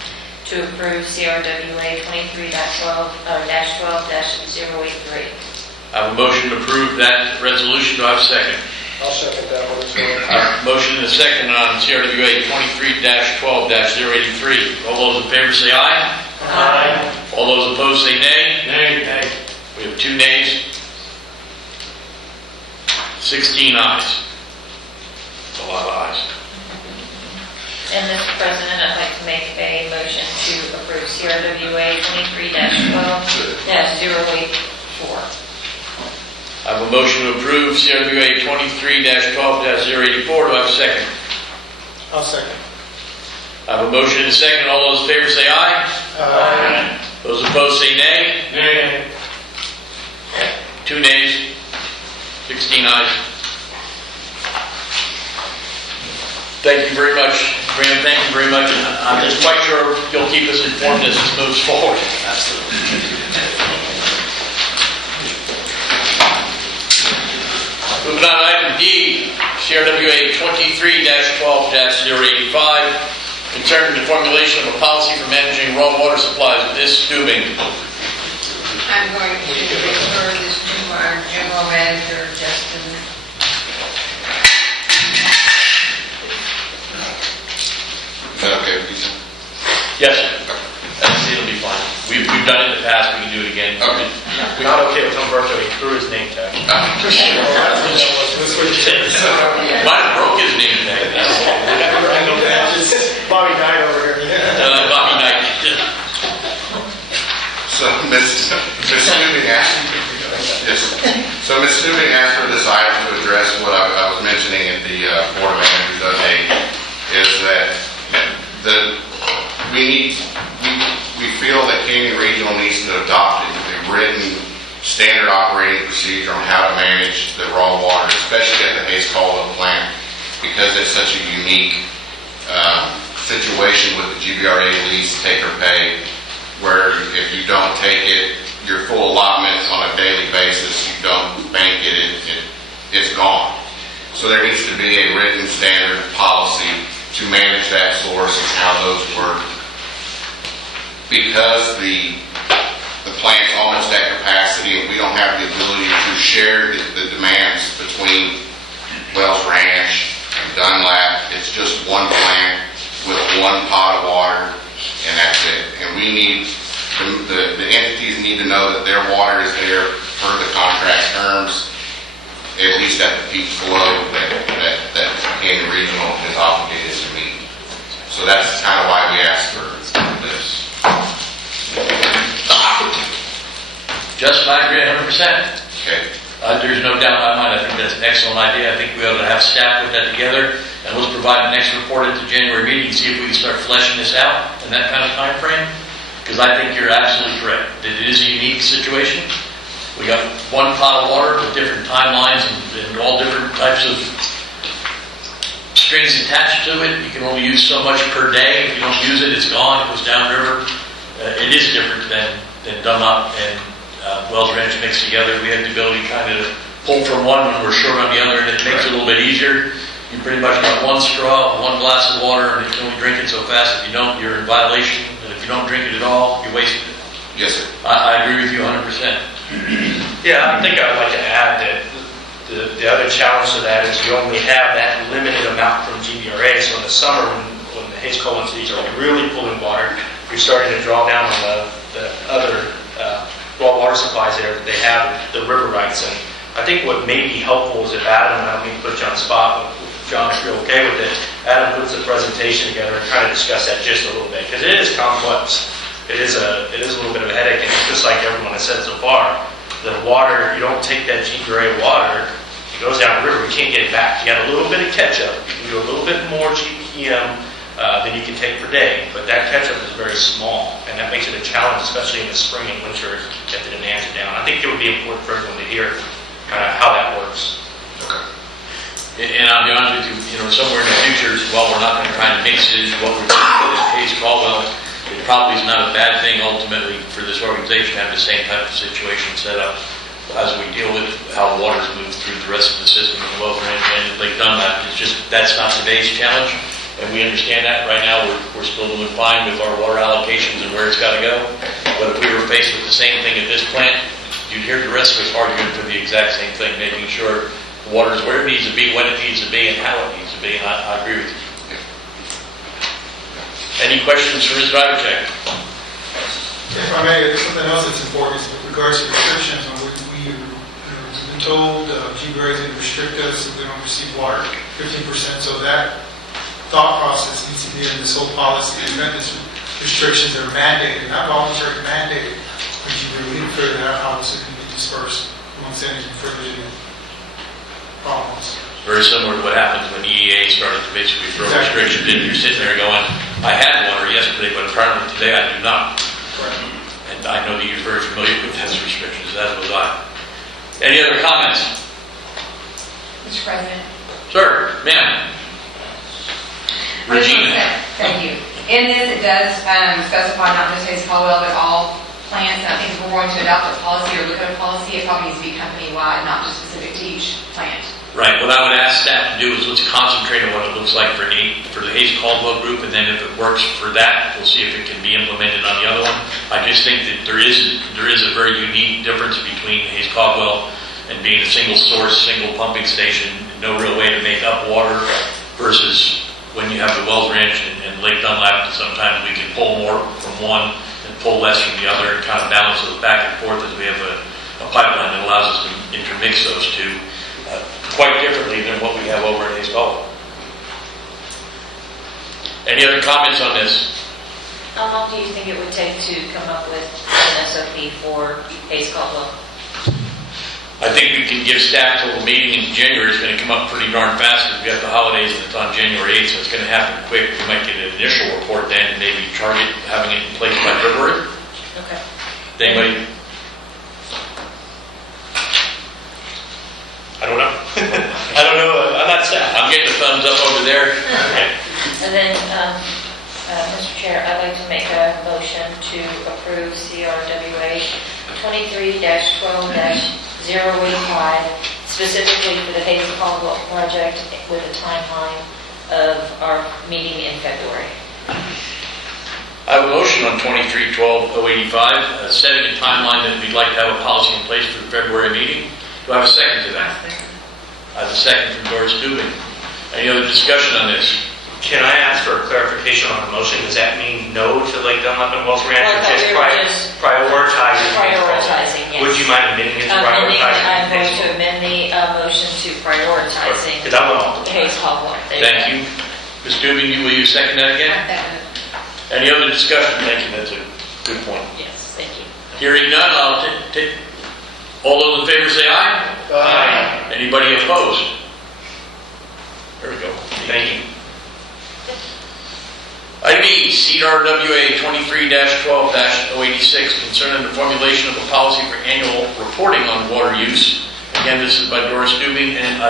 to approve CRWA 23-12-083. I have a motion to approve that resolution. Do I have a second? I'll second that one as well. Motion and a second on CRWA 23-12-083. All those in favor say aye. Aye. All those opposed say nay. Nay. We have 2 nays. 16 ayes. That's a lot of ayes. And Mr. President, I'd like to make a motion to approve CRWA 23-12-084. I have a motion to approve CRWA 23-12-084. Do I have a second? I'll second. I have a motion and a second. All those in favor say aye. Aye. Those opposed say nay. Nay. 2 nays. 16 ayes. Thank you very much, Graham. Thank you very much. And I'm just quite sure you'll keep us informed as this moves forward. Absolutely. Moving on to item D, CRWA 23-12-085, concerning the formulation of a policy for managing raw water supplies with this tubing. I'm going to refer this to our general manager, Justin. Is that okay with you, sir? Yes, sir. It'll be fine. We've done it in the past. We can do it again. Okay. Not okay with Humberto, he threw his name tag. Might have broke his name tag. Bobby Knight over here. Bobby Knight. So Ms. Stubing asked, yes. So Ms. Stubing asked for this item to address what I was mentioning at the Board of Managers update, is that we feel that Canyon Regional needs to adopt a written standard operating procedure on how to manage the raw water, especially at the Hayes Caldwell plant, because it's such a unique situation with the GBRA lease take or pay, where if you don't take it, your full allotments on a daily basis, you don't bank it, it's gone. So there needs to be a written standard policy to manage that source and how those work. Because the plant's almost at capacity and we don't have the ability to share the demands between Wells Ranch and Dunlap, it's just one plant with one pot of water and that's it. And we need, the entities need to know that their water is there per the contract terms, at least at the peak flow that Canyon Regional is obligated to meet. So that's kind of why we asked for this. Justin, I agree 100%. Okay. There's no doubt in my mind. I think that's an excellent idea. I think we ought to have staff put that together, and let's provide the next report at the January meeting and see if we can start fleshing this out in that kind of time frame. Because I think you're absolutely correct. It is a unique situation. We got one pot of water with different timelines and all different types of strings attached to it. You can only use so much per day. If you don't use it, it's gone. It goes downriver. It is different than Dunlop and Wells Ranch mixed together. We have the ability to kind of pull from one when we're short on the other, and it makes it a little bit easier. You pretty much got one straw, one glass of water, and you can only drink it so fast. If you don't, you're in violation. And if you don't drink it at all, you're wasting it. Yes, sir. I agree with you 100%. Yeah, I think I'd like to add that the other challenge to that is you only have that limited amount from GBRA. So in the summer, when the Hays Cole entities are really pulling water, you're starting to draw down on the other raw water supplies there that they have, the river rights. And I think what may be helpful is if Adam, and I don't mean to put you on the spot, but if John, if you're okay with it, Adam puts a presentation together and kind of discuss that just a little bit, because it is complex. It is a little bit of a headache, and just like everyone has said so far, the water, you don't take that GBRA water, it goes down the river, you can't get it back. You got a little bit of ketchup, you can do a little bit more GPM than you can take per day, but that ketchup is very small, and that makes it a challenge, especially in the spring and winter, if the demands are down. I think it would be important for everyone to hear kind of how that works. And I'll be honest with you, somewhere in the future, while we're not going to try and mix it, what we're doing with Hays Caldwell, it probably is not a bad thing ultimately for this organization to have the same type of situation set up as we deal with how water's moved through the rest of the system in the Wells Ranch and Lake Dunlap. It's just, that's not today's challenge, and we understand that. Right now, we're still doing fine with our water allocations and where it's got to go. But if we were faced with the same thing at this plant, you'd hear the rest of us arguing for the exact same thing, making sure the water is where it needs to be, when it needs to be, and how it needs to be, and I agree with you. Any questions for Mr. Iverchek? If I may, something else that's important is with regards to restrictions on what we've been told, GBRA is going to restrict us if we don't receive water 15%, so that thought process needs to be in this whole policy. And that this restrictions are mandated, not voluntary, mandated. But we need to figure that out how this can be dispersed amongst any further problems. Very similar to what happens when EEA started to basically throw restrictions in. You're sitting there going, I had water yesterday, but apparently today I do not. And I know that you're very familiar with those restrictions, as was I. Any other comments? Mr. President. Sir, ma'am. Regina. Thank you. In this, it does specify not just Hays Caldwell, but all plants. And I think if we're going to adopt a policy or look at a policy, it probably needs to be company-wide, not just specific to each plant. Right. What I would ask staff to do is let's concentrate on what it looks like for the Hays Caldwell group, and then if it works for that, we'll see if it can be implemented on the other one. I just think that there is a very unique difference between Hays Caldwell and being a single source, single pumping station, no real way to make up water, versus when you have the Wells Ranch and Lake Dunlap. Sometimes we can pull more from one and pull less from the other, and kind of balance those back and forth as we have a pipeline that allows us to intermix those two. Quite differently than what we have over in Hays Caldwell. Any other comments on this? How long do you think it would take to come up with an SOP for Hays Caldwell? I think we can give staff till the meeting in January. It's going to come up pretty darn fast because we have the holidays and it's on January 8th, so it's going to happen quick. We might get an initial report then and maybe target having it in place by February. Okay. Anybody? I don't know. I don't know. I'm not staff. I'm getting a thumbs up over there. And then, Mr. Chair, I'd like to make a motion to approve CRWA 23-12-085, specifically for the Hays Caldwell project with a timeline of our meeting in February. I have a motion on 23-12-085, setting a timeline that we'd like to have a policy in place for the February meeting. Do I have a second to that? I have a second from Doris Dubin. Any other discussion on this? Can I ask for a clarification on the motion? Does that mean no to Lake Dunlap and Wells Ranch, or just prioritizing? Prioritizing, yes. Would you mind amending it to prioritizing? I'm going to amend the motion to prioritizing Because I went off. Hays Caldwell. Thank you. Ms. Dubin, will you second that again? Any other discussion? Thank you. That's a good point. Yes, thank you. Hearing none, I'll take. All those in favor say aye. Aye. Anybody opposed? There we go. Thank you. Item E, CRWA 23-12-086, concerning the formulation of a policy for annual reporting on water use. Again, this is by Doris Dubin, and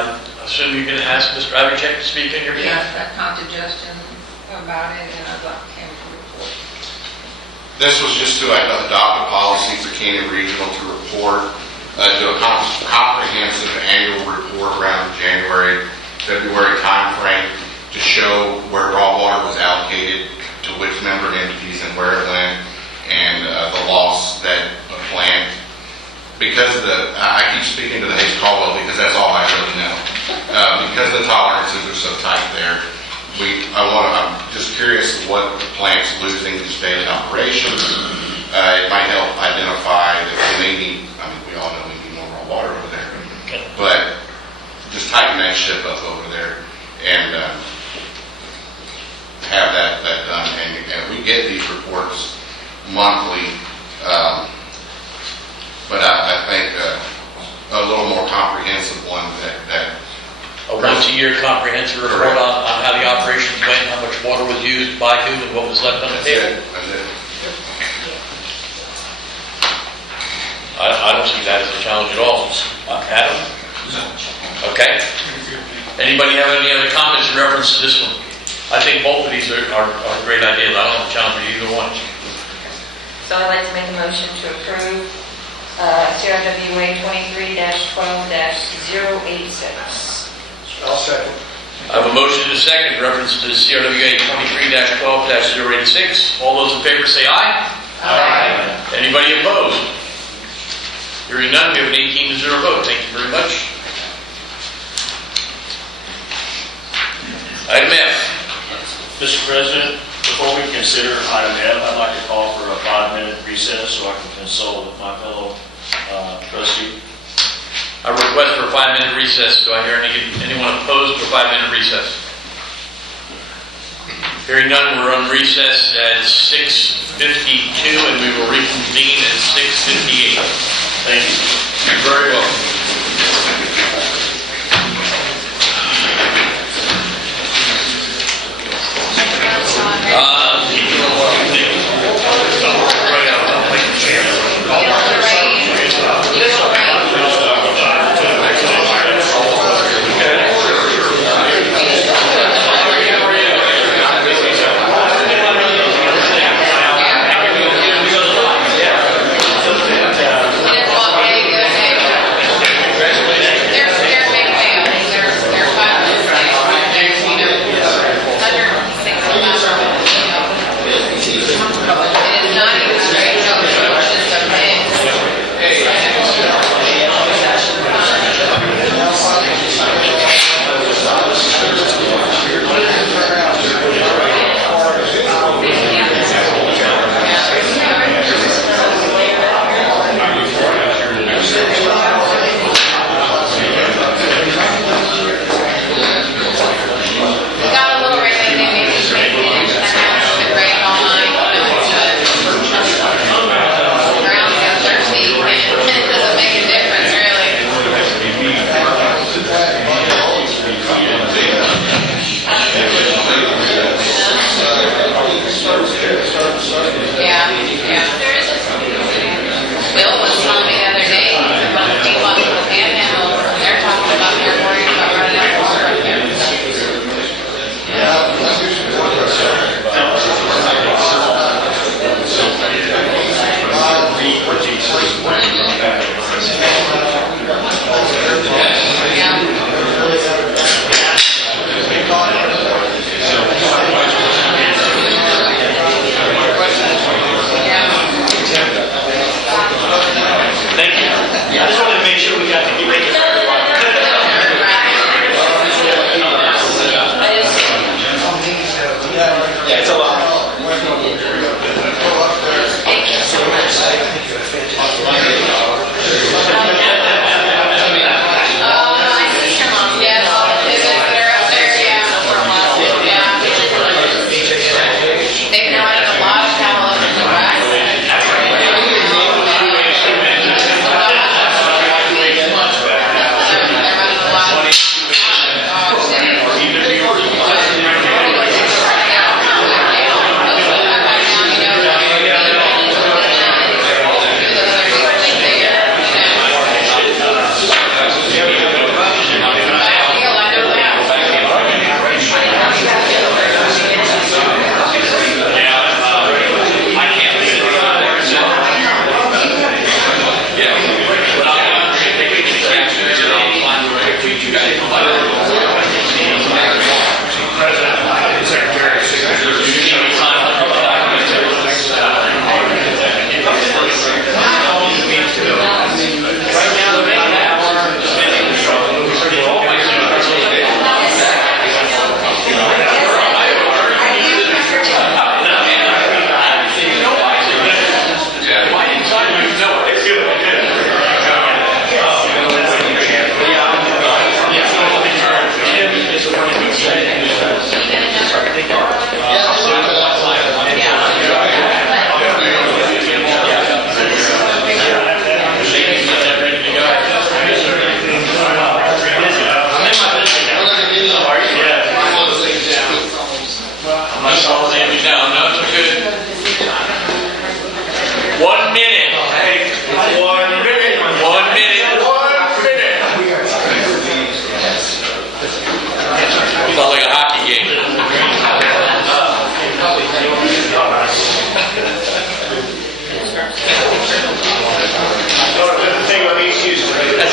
assume you're going to ask Mr. Ivanchek to speak on your behalf? Yes, I talked to Justin about it, and I'd like him to report. This was just to adopt a policy for Canyon Regional to report, do a comprehensive annual report around the January, February timeframe to show where raw water was allocated to which member entities and where it went, and the loss that a plant, because I keep speaking to the Hayes Caldwell because that's all I really know. Because the tolerances are so tight there, I'm just curious what the plant's losing to daily operations. It might help identify that we may need, we all know we need more raw water over there, but just tighten that ship up over there and have that done. And we get these reports monthly, but I think a little more comprehensive one that A once-a-year comprehensive report on how the operations went, how much water was used, by who, and what was left on the table. That's it. I don't see that as a challenge at all. Adam? Okay. Anybody have any other comments in reference to this one? I think both of these are great ideas. I don't have a challenge with either one. So I'd like to make a motion to approve CRWA 23-12-086. I'll second. I have a motion and a second in reference to CRWA 23-12-086. All those in favor say aye. Aye. Anybody opposed? Hearing none, we have an 18-0 vote. Thank you very much. Item F. Mr. President, before we consider item F, I'd like to call for a 5-minute recess so I can consult with my fellow trustee. I request for a 5-minute recess. Do I hear anyone opposed to a 5-minute recess? Hearing none, we're on recess at 6:52 and we will reconvene at 6:58. Thank you. You're very welcome.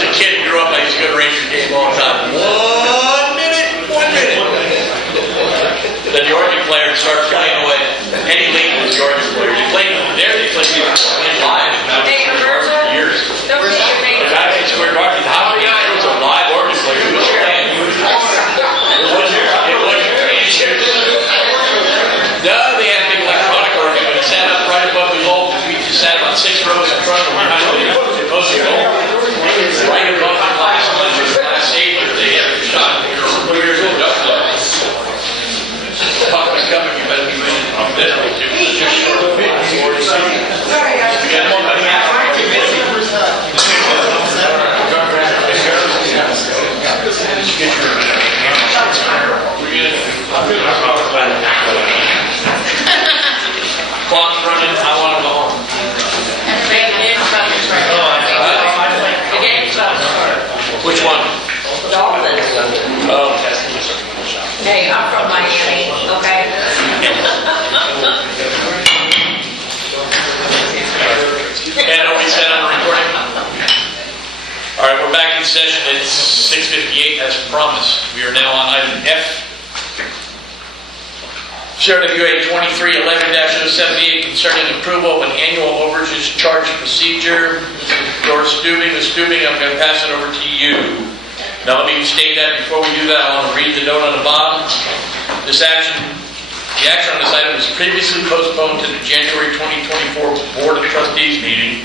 was a kid, grew up, I used to go to Ranger game all the time. 1 minute, 1 minute. Then the organ player started playing away. Eddie Lee was the organ player. He played there, they played live. Hey, Roberta, For years. don't get your face. But I think Square Garden, how many years was a live organ player who was playing? It wasn't no, they had a big electronic organ, but it sat up right above the vault. We just sat about 6 rows in front of him. Behind the most of the vault. Right above the glass stage that they had shot. Weird industrial. Puck was coming, you better be ready. Literally, it's just short of it. Yeah, one by half. Clock's running, I want to go home. The game's about to start. Which one? Dolphins. Oh. Hey, I'm from Miami, okay? And are we set on recording? All right, we're back in session. It's 6:58 as promised. We are now on item F. CRWA 2311-078 concerning approval of an annual overages charge procedure. George Stubing. Ms. Stubing, I'm going to pass it over to you. Now let me state that before we do that, I want to read the note on the bottom. The action on this item was previously postponed to the January 2024 Board of Trustees meeting.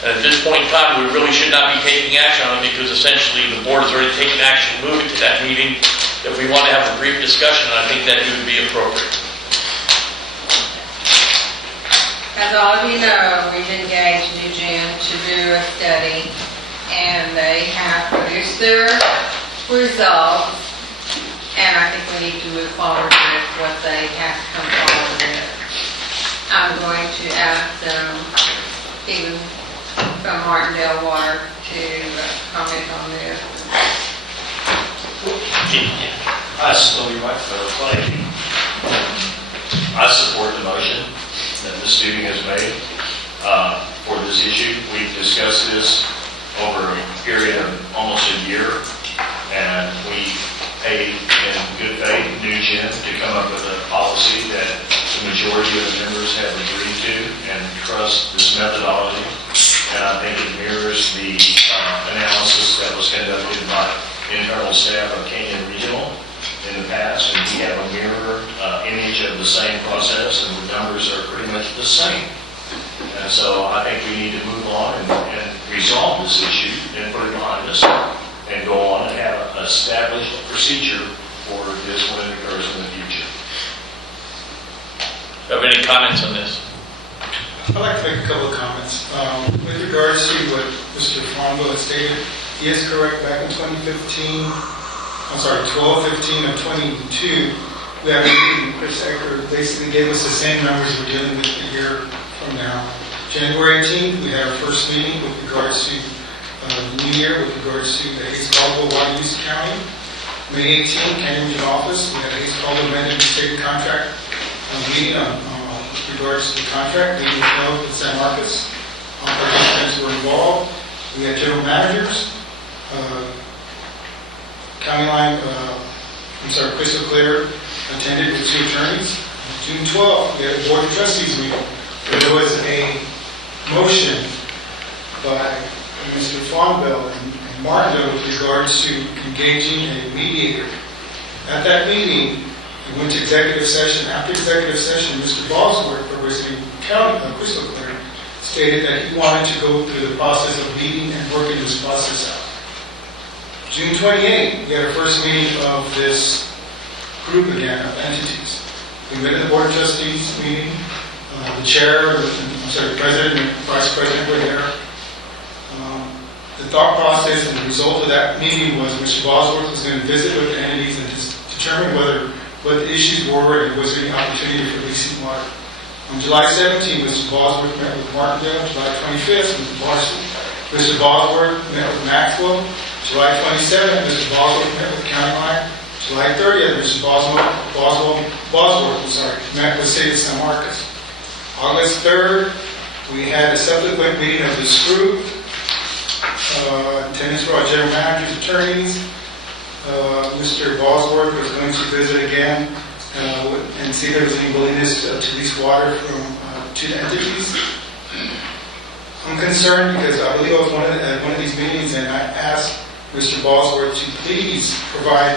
And at this point in time, we really should not be taking action on it because essentially the board has already taken action to move it to that meeting. If we want to have a brief discussion, I think that would be appropriate. As all of you know, we've engaged New Gym to do a study, and they have produced their results, and I think we need to move forward with what they have to come forward with. I'm going to ask Stephen from Martindale Water to comment on this. I support the motion that Ms. Stubing has made for this issue. We've discussed this over a period of almost a year, and we paid in good faith New Gym to come up with a policy that the majority of the members have agreed to and trust this methodology. And I think it mirrors the analysis that was conducted by internal staff of Canyon Regional in the past, and we have a mirror image of the same process, and the numbers are pretty much the same. And so I think we need to move on and resolve this issue and put it behind us and go on and have an established procedure for this when it occurs in the future. Have any comments on this? I'd like to make a couple of comments. With regards to what Mr. Fonville had stated, he is correct. Back in 12/15 of 22, we had a meeting. Chris Ecker basically gave us the same numbers we're dealing with a year from now. January 18th, we had our first meeting with regards to the new year, with regards to the Hayes Caldwell Water Use County. May 18th, Canyon Region Office, we had a Hayes Caldwell amended state contract meeting on regards to the contract, meeting with San Marcos. Participants were involved. We had general managers, County Line, Crystal Clear attended with 2 attorneys. June 12th, we had a Board of Trustees meeting. There was a motion by Mr. Fonville and Martindale with regards to engaging a mediator. At that meeting, we went to executive session. After executive session, Mr. Bosworth, representing Crystal Clear, stated that he wanted to go through the process of meeting and working this process out. June 28th, we had our first meeting of this group again of entities. We met at the Board of Trustees meeting. The chair, the president and vice president were there. The thought process and the result of that meeting was Mr. Bosworth was going to visit with the entities and just determine what the issues were and was there any opportunity for leasing water. On July 17th, Mr. Bosworth met with Martindale. July 25th, Mr. Bosworth met with Maxwell. July 27th, Mr. Bosworth met with County Line. July 30th, Mr. Bosworth met with State of San Marcos. August 3rd, we had a subsequent meeting of this group. Attendance for our general managers, attorneys. Mr. Bosworth was going to visit again and see if there was any willingness to lease water to the entities. I'm concerned because I believe I was at one of these meetings and I asked Mr. Bosworth to please provide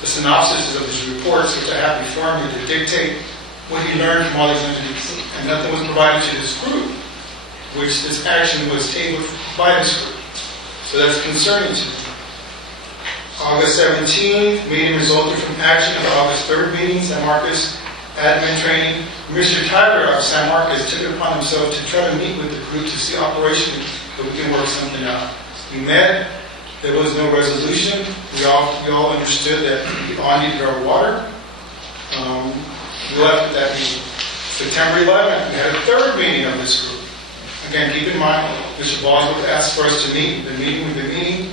the synopsis of his reports, which I have before me, to dictate what he learned from all these entities. And nothing was provided to this group, which this action was tabled by this group. So that's concerning to me. August 17th, meeting resulted from action of the August 3rd meeting, San Marcos admin training. Mr. Tyler of San Marcos took it upon himself to try to meet with the group to see operationally that we can work something out. We met. There was no resolution. We all understood that we all needed our water. We left at that meeting. September 11th, we had a third meeting of this group. Again, keep in mind, Mr. Bosworth asked for us to meet. The meeting with the meeting.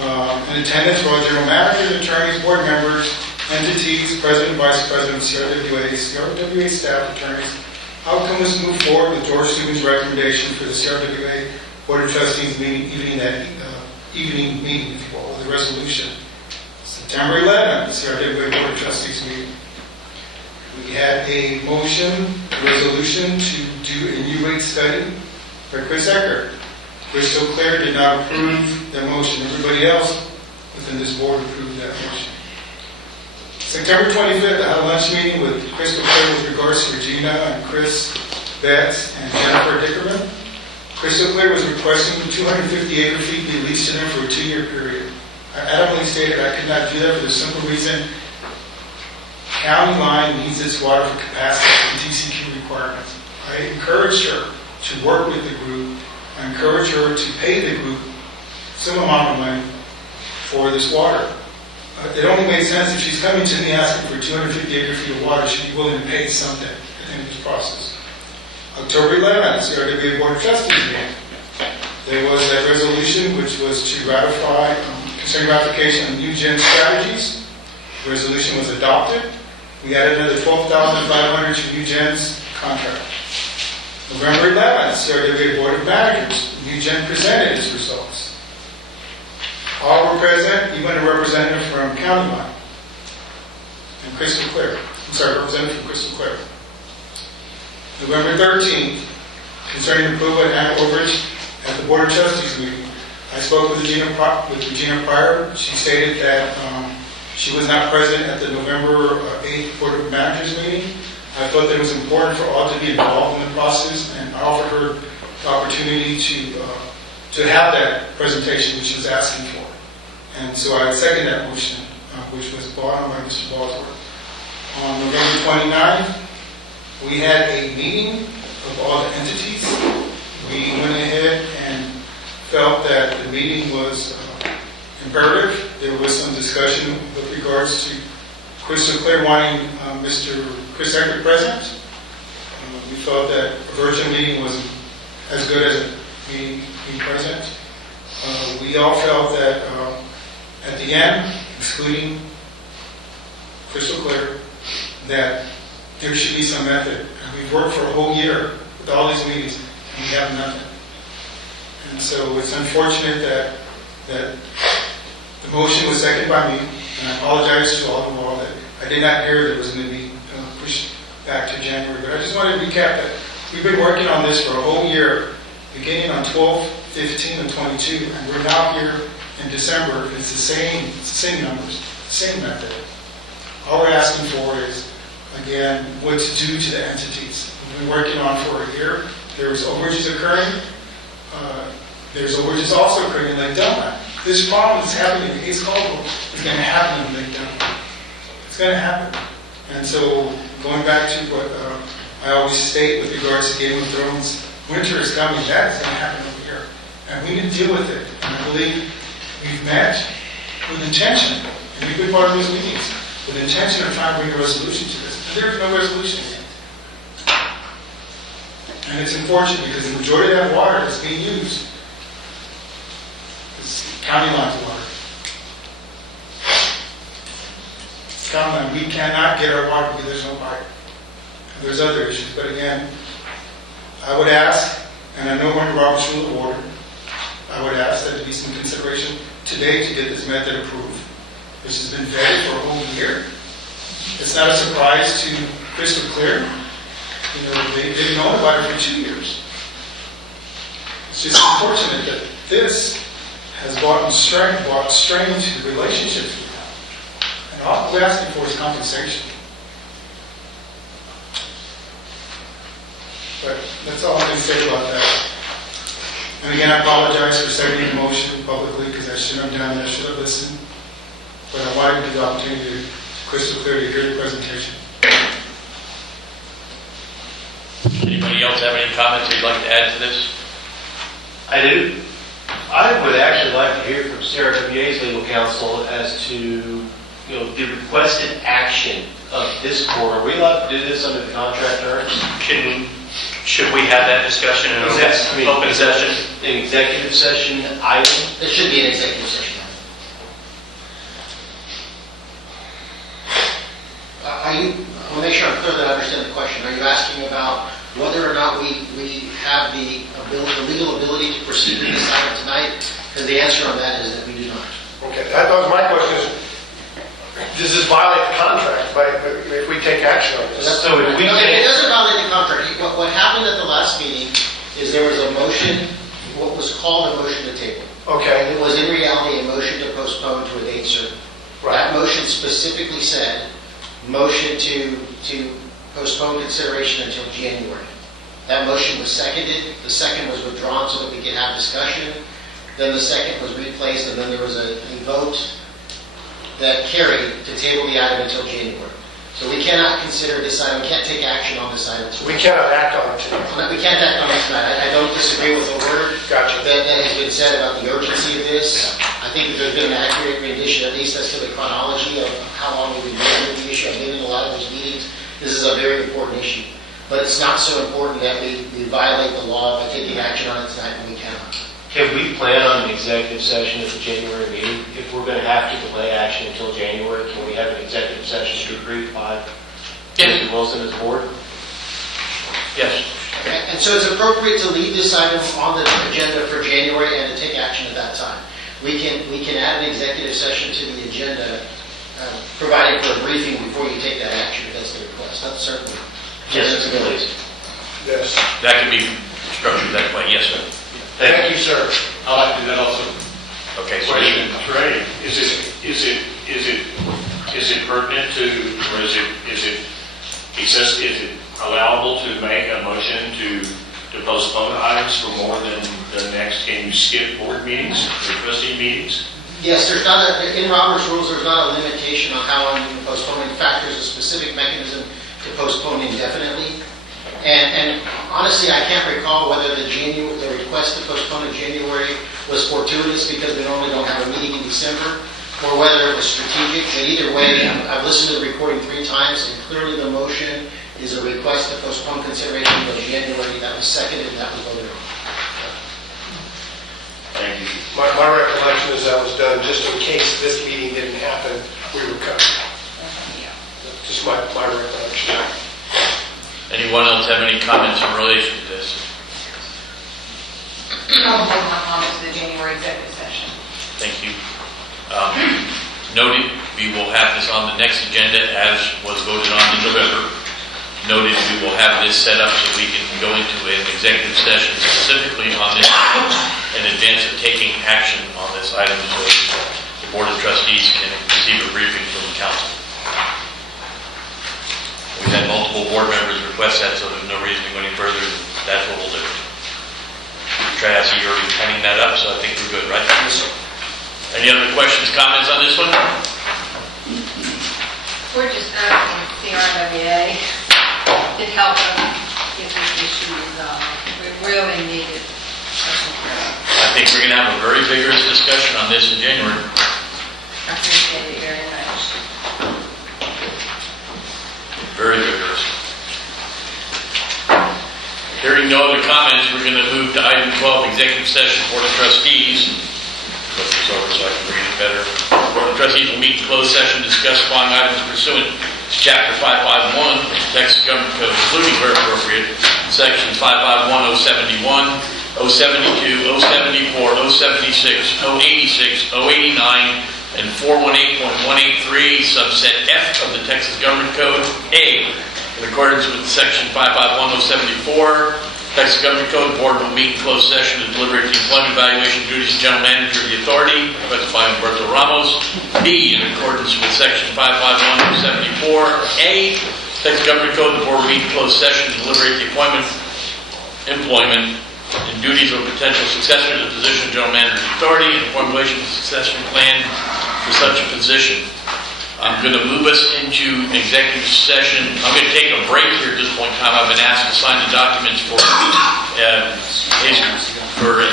In attendance were all general managers, attorneys, board members, entities, president, vice president, CRWA staff, attorneys. Outcome was to move forward with George Stevens' recommendation for the CRWA Board of Trustees meeting, evening meeting, if you will, the resolution. September 11th, the CRWA Board of Trustees meeting. We had a resolution to do a new rate study for Chris Eckert. Crystal Clear did not approve the motion. Everybody else within this board approved that motion. September 25th, I had a lunch meeting with Crystal Clear with regards to Regina and Chris Betts and Jennifer Dickerman. Crystal Clear was requesting 250 acre feet be leased to them for a 2-year period. I adamantly stated I could not do that for the simple reason County Line needs its water for capacity and TCQ requirements. I encouraged her to work with the group. I encourage her to pay the group some amount of money for this water. It only made sense if she's coming to me asking for 250 acre feet of water, she'd be willing to pay something at the end of this process. October 11th, CRWA Board of Trustees meeting. There was that resolution which was to ratify concerning ratification of new gen strategies. The resolution was adopted. We added another $12,500 to new gen's contract. November 11th, CRWA Board of Managers, New Gen presented its results. All were present, even a representative from County Line and Crystal Clear. Representative from Crystal Clear. November 13th, concerning approval of annual overage at the Board of Trustees meeting. I spoke with Regina Pryor. She stated that she was not present at the November 8th Board of Managers meeting. I thought that it was important for all to be involved in the process, and I offered her the opportunity to have that presentation which she was asking for. And so I second that motion, which was brought on by Mr. Bosworth. On November 29th, we had a meeting of all the entities. We went ahead and felt that the meeting was imperative. There was some discussion with regards to Crystal Clear wanting Mr. Chris Eckert present. We felt that a virtual meeting was as good as being present. We all felt that at the end, excluding Crystal Clear, that there should be some method. And we've worked for a whole year with all these meetings, and we have nothing. And so it's unfortunate that the motion was seconded by me, and I apologize to all involved that I did not hear that it was going to be pushed back to January. But I just wanted to recap that we've been working on this for a whole year, beginning on 12, 15, and 22, and we're now here in December. And it's the same numbers, same method. All we're asking for is, again, what's due to the entities. We've been working on for a year. There's overages occurring. There's overages also occurring in Lake Delma. This problem is happening in East Caldwell. It's going to happen in Lake Delma. It's going to happen. And so, going back to what I always state with regards to Game of Thrones, winter is coming. That is going to happen over here. And we need to deal with it. And I believe we've met with intention, and we've been part of those meetings, with the intention of trying to bring a resolution to this. And there is no resolution yet. And it's unfortunate because the majority of that water that's being used is county lines water. It's county line. We cannot get our water because there's no pipe. And there's other issues. But again, I would ask, and I know we're in Robert's Rule of Order, I would ask that there be some consideration today to get this method approved, which has been vetted for a whole year. It's not a surprise to Crystal Clear. You know, they've known about it for 2 years. It's just unfortunate that this has brought strain to the relationships we have. And all we're asking for is compensation. But that's all I'm going to say about that. And again, I apologize for seconding the motion publicly because I shouldn't have done that. I should have listened. But I wanted to give the opportunity to crystal clear to hear the presentation. Anybody else have any comments they'd like to add to this? I do. I would actually like to hear from CRWA's legal counsel as to, the requested action of this court. Are we allowed to do this under the contract terms? Should we have that discussion in open session? An executive session item? There should be an executive session. I want to make sure I'm clear that I understand the question. Are you asking about whether or not we have the legal ability to proceed with this item tonight? Because the answer on that is that we do not. Okay, that was my question is, does this violate the contract if we take action on this? So if we It doesn't violate the contract. What happened at the last meeting is there was a motion, what was called a motion to table. Okay. It was in reality a motion to postpone to a date certain. Right. That motion specifically said, motion to postpone consideration until January. That motion was seconded. The second was withdrawn so that we could have discussion. Then the second was replaced, and then there was a vote that carried to table the item until January. So we cannot consider this item, we can't take action on this item tonight. We cannot act on it tonight. We can't act on it tonight. I don't disagree with the word Gotcha. that has been said about the urgency of this. I think that there's been an accurate rendition, at least as to the chronology of how long we've been dealing with the issue. I've been in a lot of those meetings. This is a very important issue. But it's not so important that we violate the law by taking action on it tonight when we cannot. Can we plan on an executive session at the January meeting? If we're going to have to delay action until January, can we have an executive session to agree by Mr. Wilson as board? Yes. And so it's appropriate to leave this item on the agenda for January and to take action at that time. We can add an executive session to the agenda, providing for a briefing before you take that action if that's the request. That's certainly. Yes, please. Yes. That could be structured that way, yes, sir. Thank you, sir. I'd like to do that also. Okay, so Question, Trey, is it pertinent to, or is it allowable to make a motion to postpone items for more than the next? Can you skip board meetings or trustee meetings? Yes, there's not in Robert's rules, there's not a limitation on how long you can postpone. In fact, there's a specific mechanism to postpone indefinitely. And honestly, I can't recall whether the request to postpone in January was fortuitous because we normally don't have a meeting in December, or whether it was strategic. But either way, I've listened to the recording 3 times, and clearly the motion is a request to postpone consideration until January. That was seconded, and that was voted on. Thank you. My recollection is that was done just in case this meeting didn't happen, we were covered. Just my recollection. anyone else have any comments in relation to this? I'll hold my comment to the January executive session. Thank you. Noted, we will have this on the next agenda as was voted on in November. Noted, we will have this set up so we can go into an executive session specifically on this in advance of taking action on this item so the Board of Trustees can receive a briefing from the council. We've had multiple board members request that, so there's no reason to go any further. That's what we'll do. Trey, I see you're already penning that up, so I think we're good, right? Yes, sir. Any other questions, comments on this one? We're just asking CRWA to help us get this issue resolved. We really need it. I think we're going to have a very vigorous discussion on this in January. I appreciate it very much. Very vigorous. Hearing no other comments, we're going to move to item 12, Executive Session, Board of Trustees. Flip this over so I can read it better. Board of Trustees will meet in closed session, discuss following items pursuant to Chapter 551 of the Texas Government Code, including where appropriate, Sections 551071 072, 074, 076, 086, 089, and 418.183, subset F of the Texas Government Code. A, in accordance with Section 551074, Texas Government Code, the board will meet in closed session to deliberate the employment evaluation duties of general manager of the authority, requested by Humberto Ramos. B, in accordance with Section 551074A, Texas Government Code, the board will meet in closed session to deliberate the employment, and duties of a potential successor to the position of general manager of the authority and the formulation of a succession plan for such a position. I'm going to move us into executive session. I'm going to take a break here at this point in time. I've been asked to sign the documents for ARWA real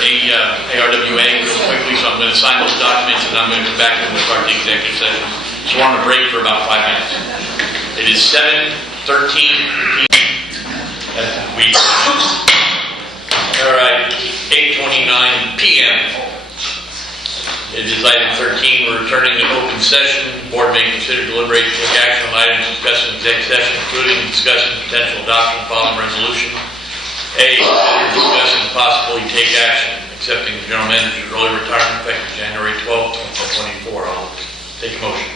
quickly, so I'm going to sign those documents and I'm going to come back and we'll start the executive session. So we're on a break for about 5 minutes. It is 7:13 p.m. All right, 8:29 p.m. It is item 13. We're returning to open session. Board may consider deliberating to take action on items discussed in executive session, including discussing potential adoption of the following resolution. A, consider discussing and possibly take action accepting the general manager's early retirement effective January 12, 2024. I'll take a motion.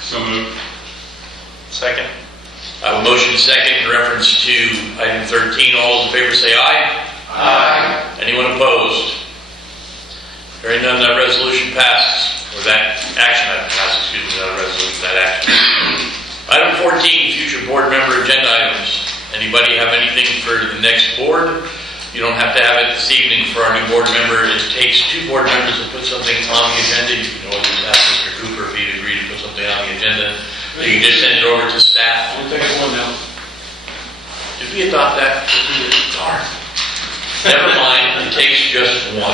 So moved. Second. I have a motion second in reference to item 13. All those in favor say aye. Aye. Anyone opposed? Hearing none, that resolution passes. Or that action item passes, excuse me, not a resolution, that action. Item 14, future board member agenda items. Anybody have anything for the next board? You don't have to have it this evening for our new board member. It takes 2 board members to put something on the agenda. You can always ask Mr. Cooper if he'd agree to put something on the agenda. You can just send it over to staff. We'll take one now. Did we adopt that? Darn. Never mind, it takes just 1.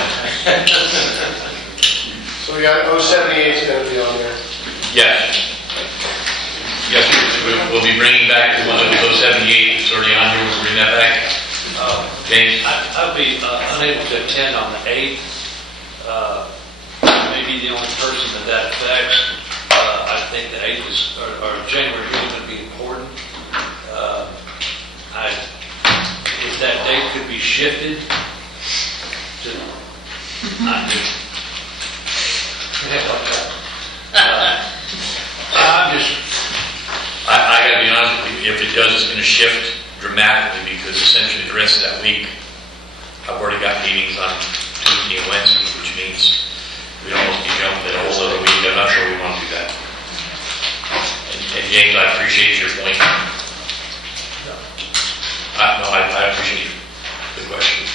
So we got 078 is going to be on there. Yes. Yes, we'll be bringing back the one of the 078 that's already on here. We'll bring that back. James? I'll be unable to attend on the 8th. Maybe the only person that affects. I think the 8th is, or January is going to be important. If that date could be shifted to, I'm just. I got to be honest with you, if it does, it's going to shift dramatically because essentially the rest of that week, I've already got meetings on Tuesday and Wednesday, which means we'd almost be jumping a whole other week. I'm not sure we want to do that. And James, I appreciate your point. I appreciate the question.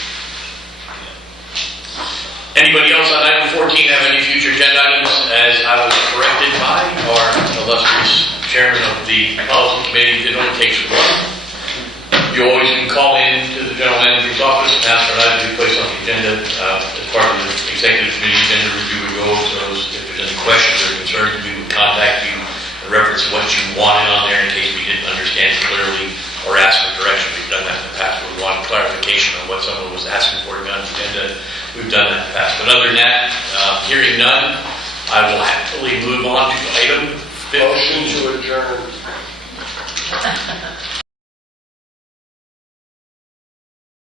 Anybody else on item 14 have any future agenda items? As I was corrected by our illustrious chairman of the policy committee, it only takes 1. You always can call in to the general manager's office and ask for an item to be placed on the agenda as part of the executive committee agenda review. We go over those. If there's any questions or concerns, we would contact you in reference to what you wanted on there in case we didn't understand it clearly or ask for direction. We've done that in the past. We want clarification on what someone was asking for to be on the agenda. We've done that in the past. But other than that, hearing none, I will happily move on to item 15. Motion to adjourn.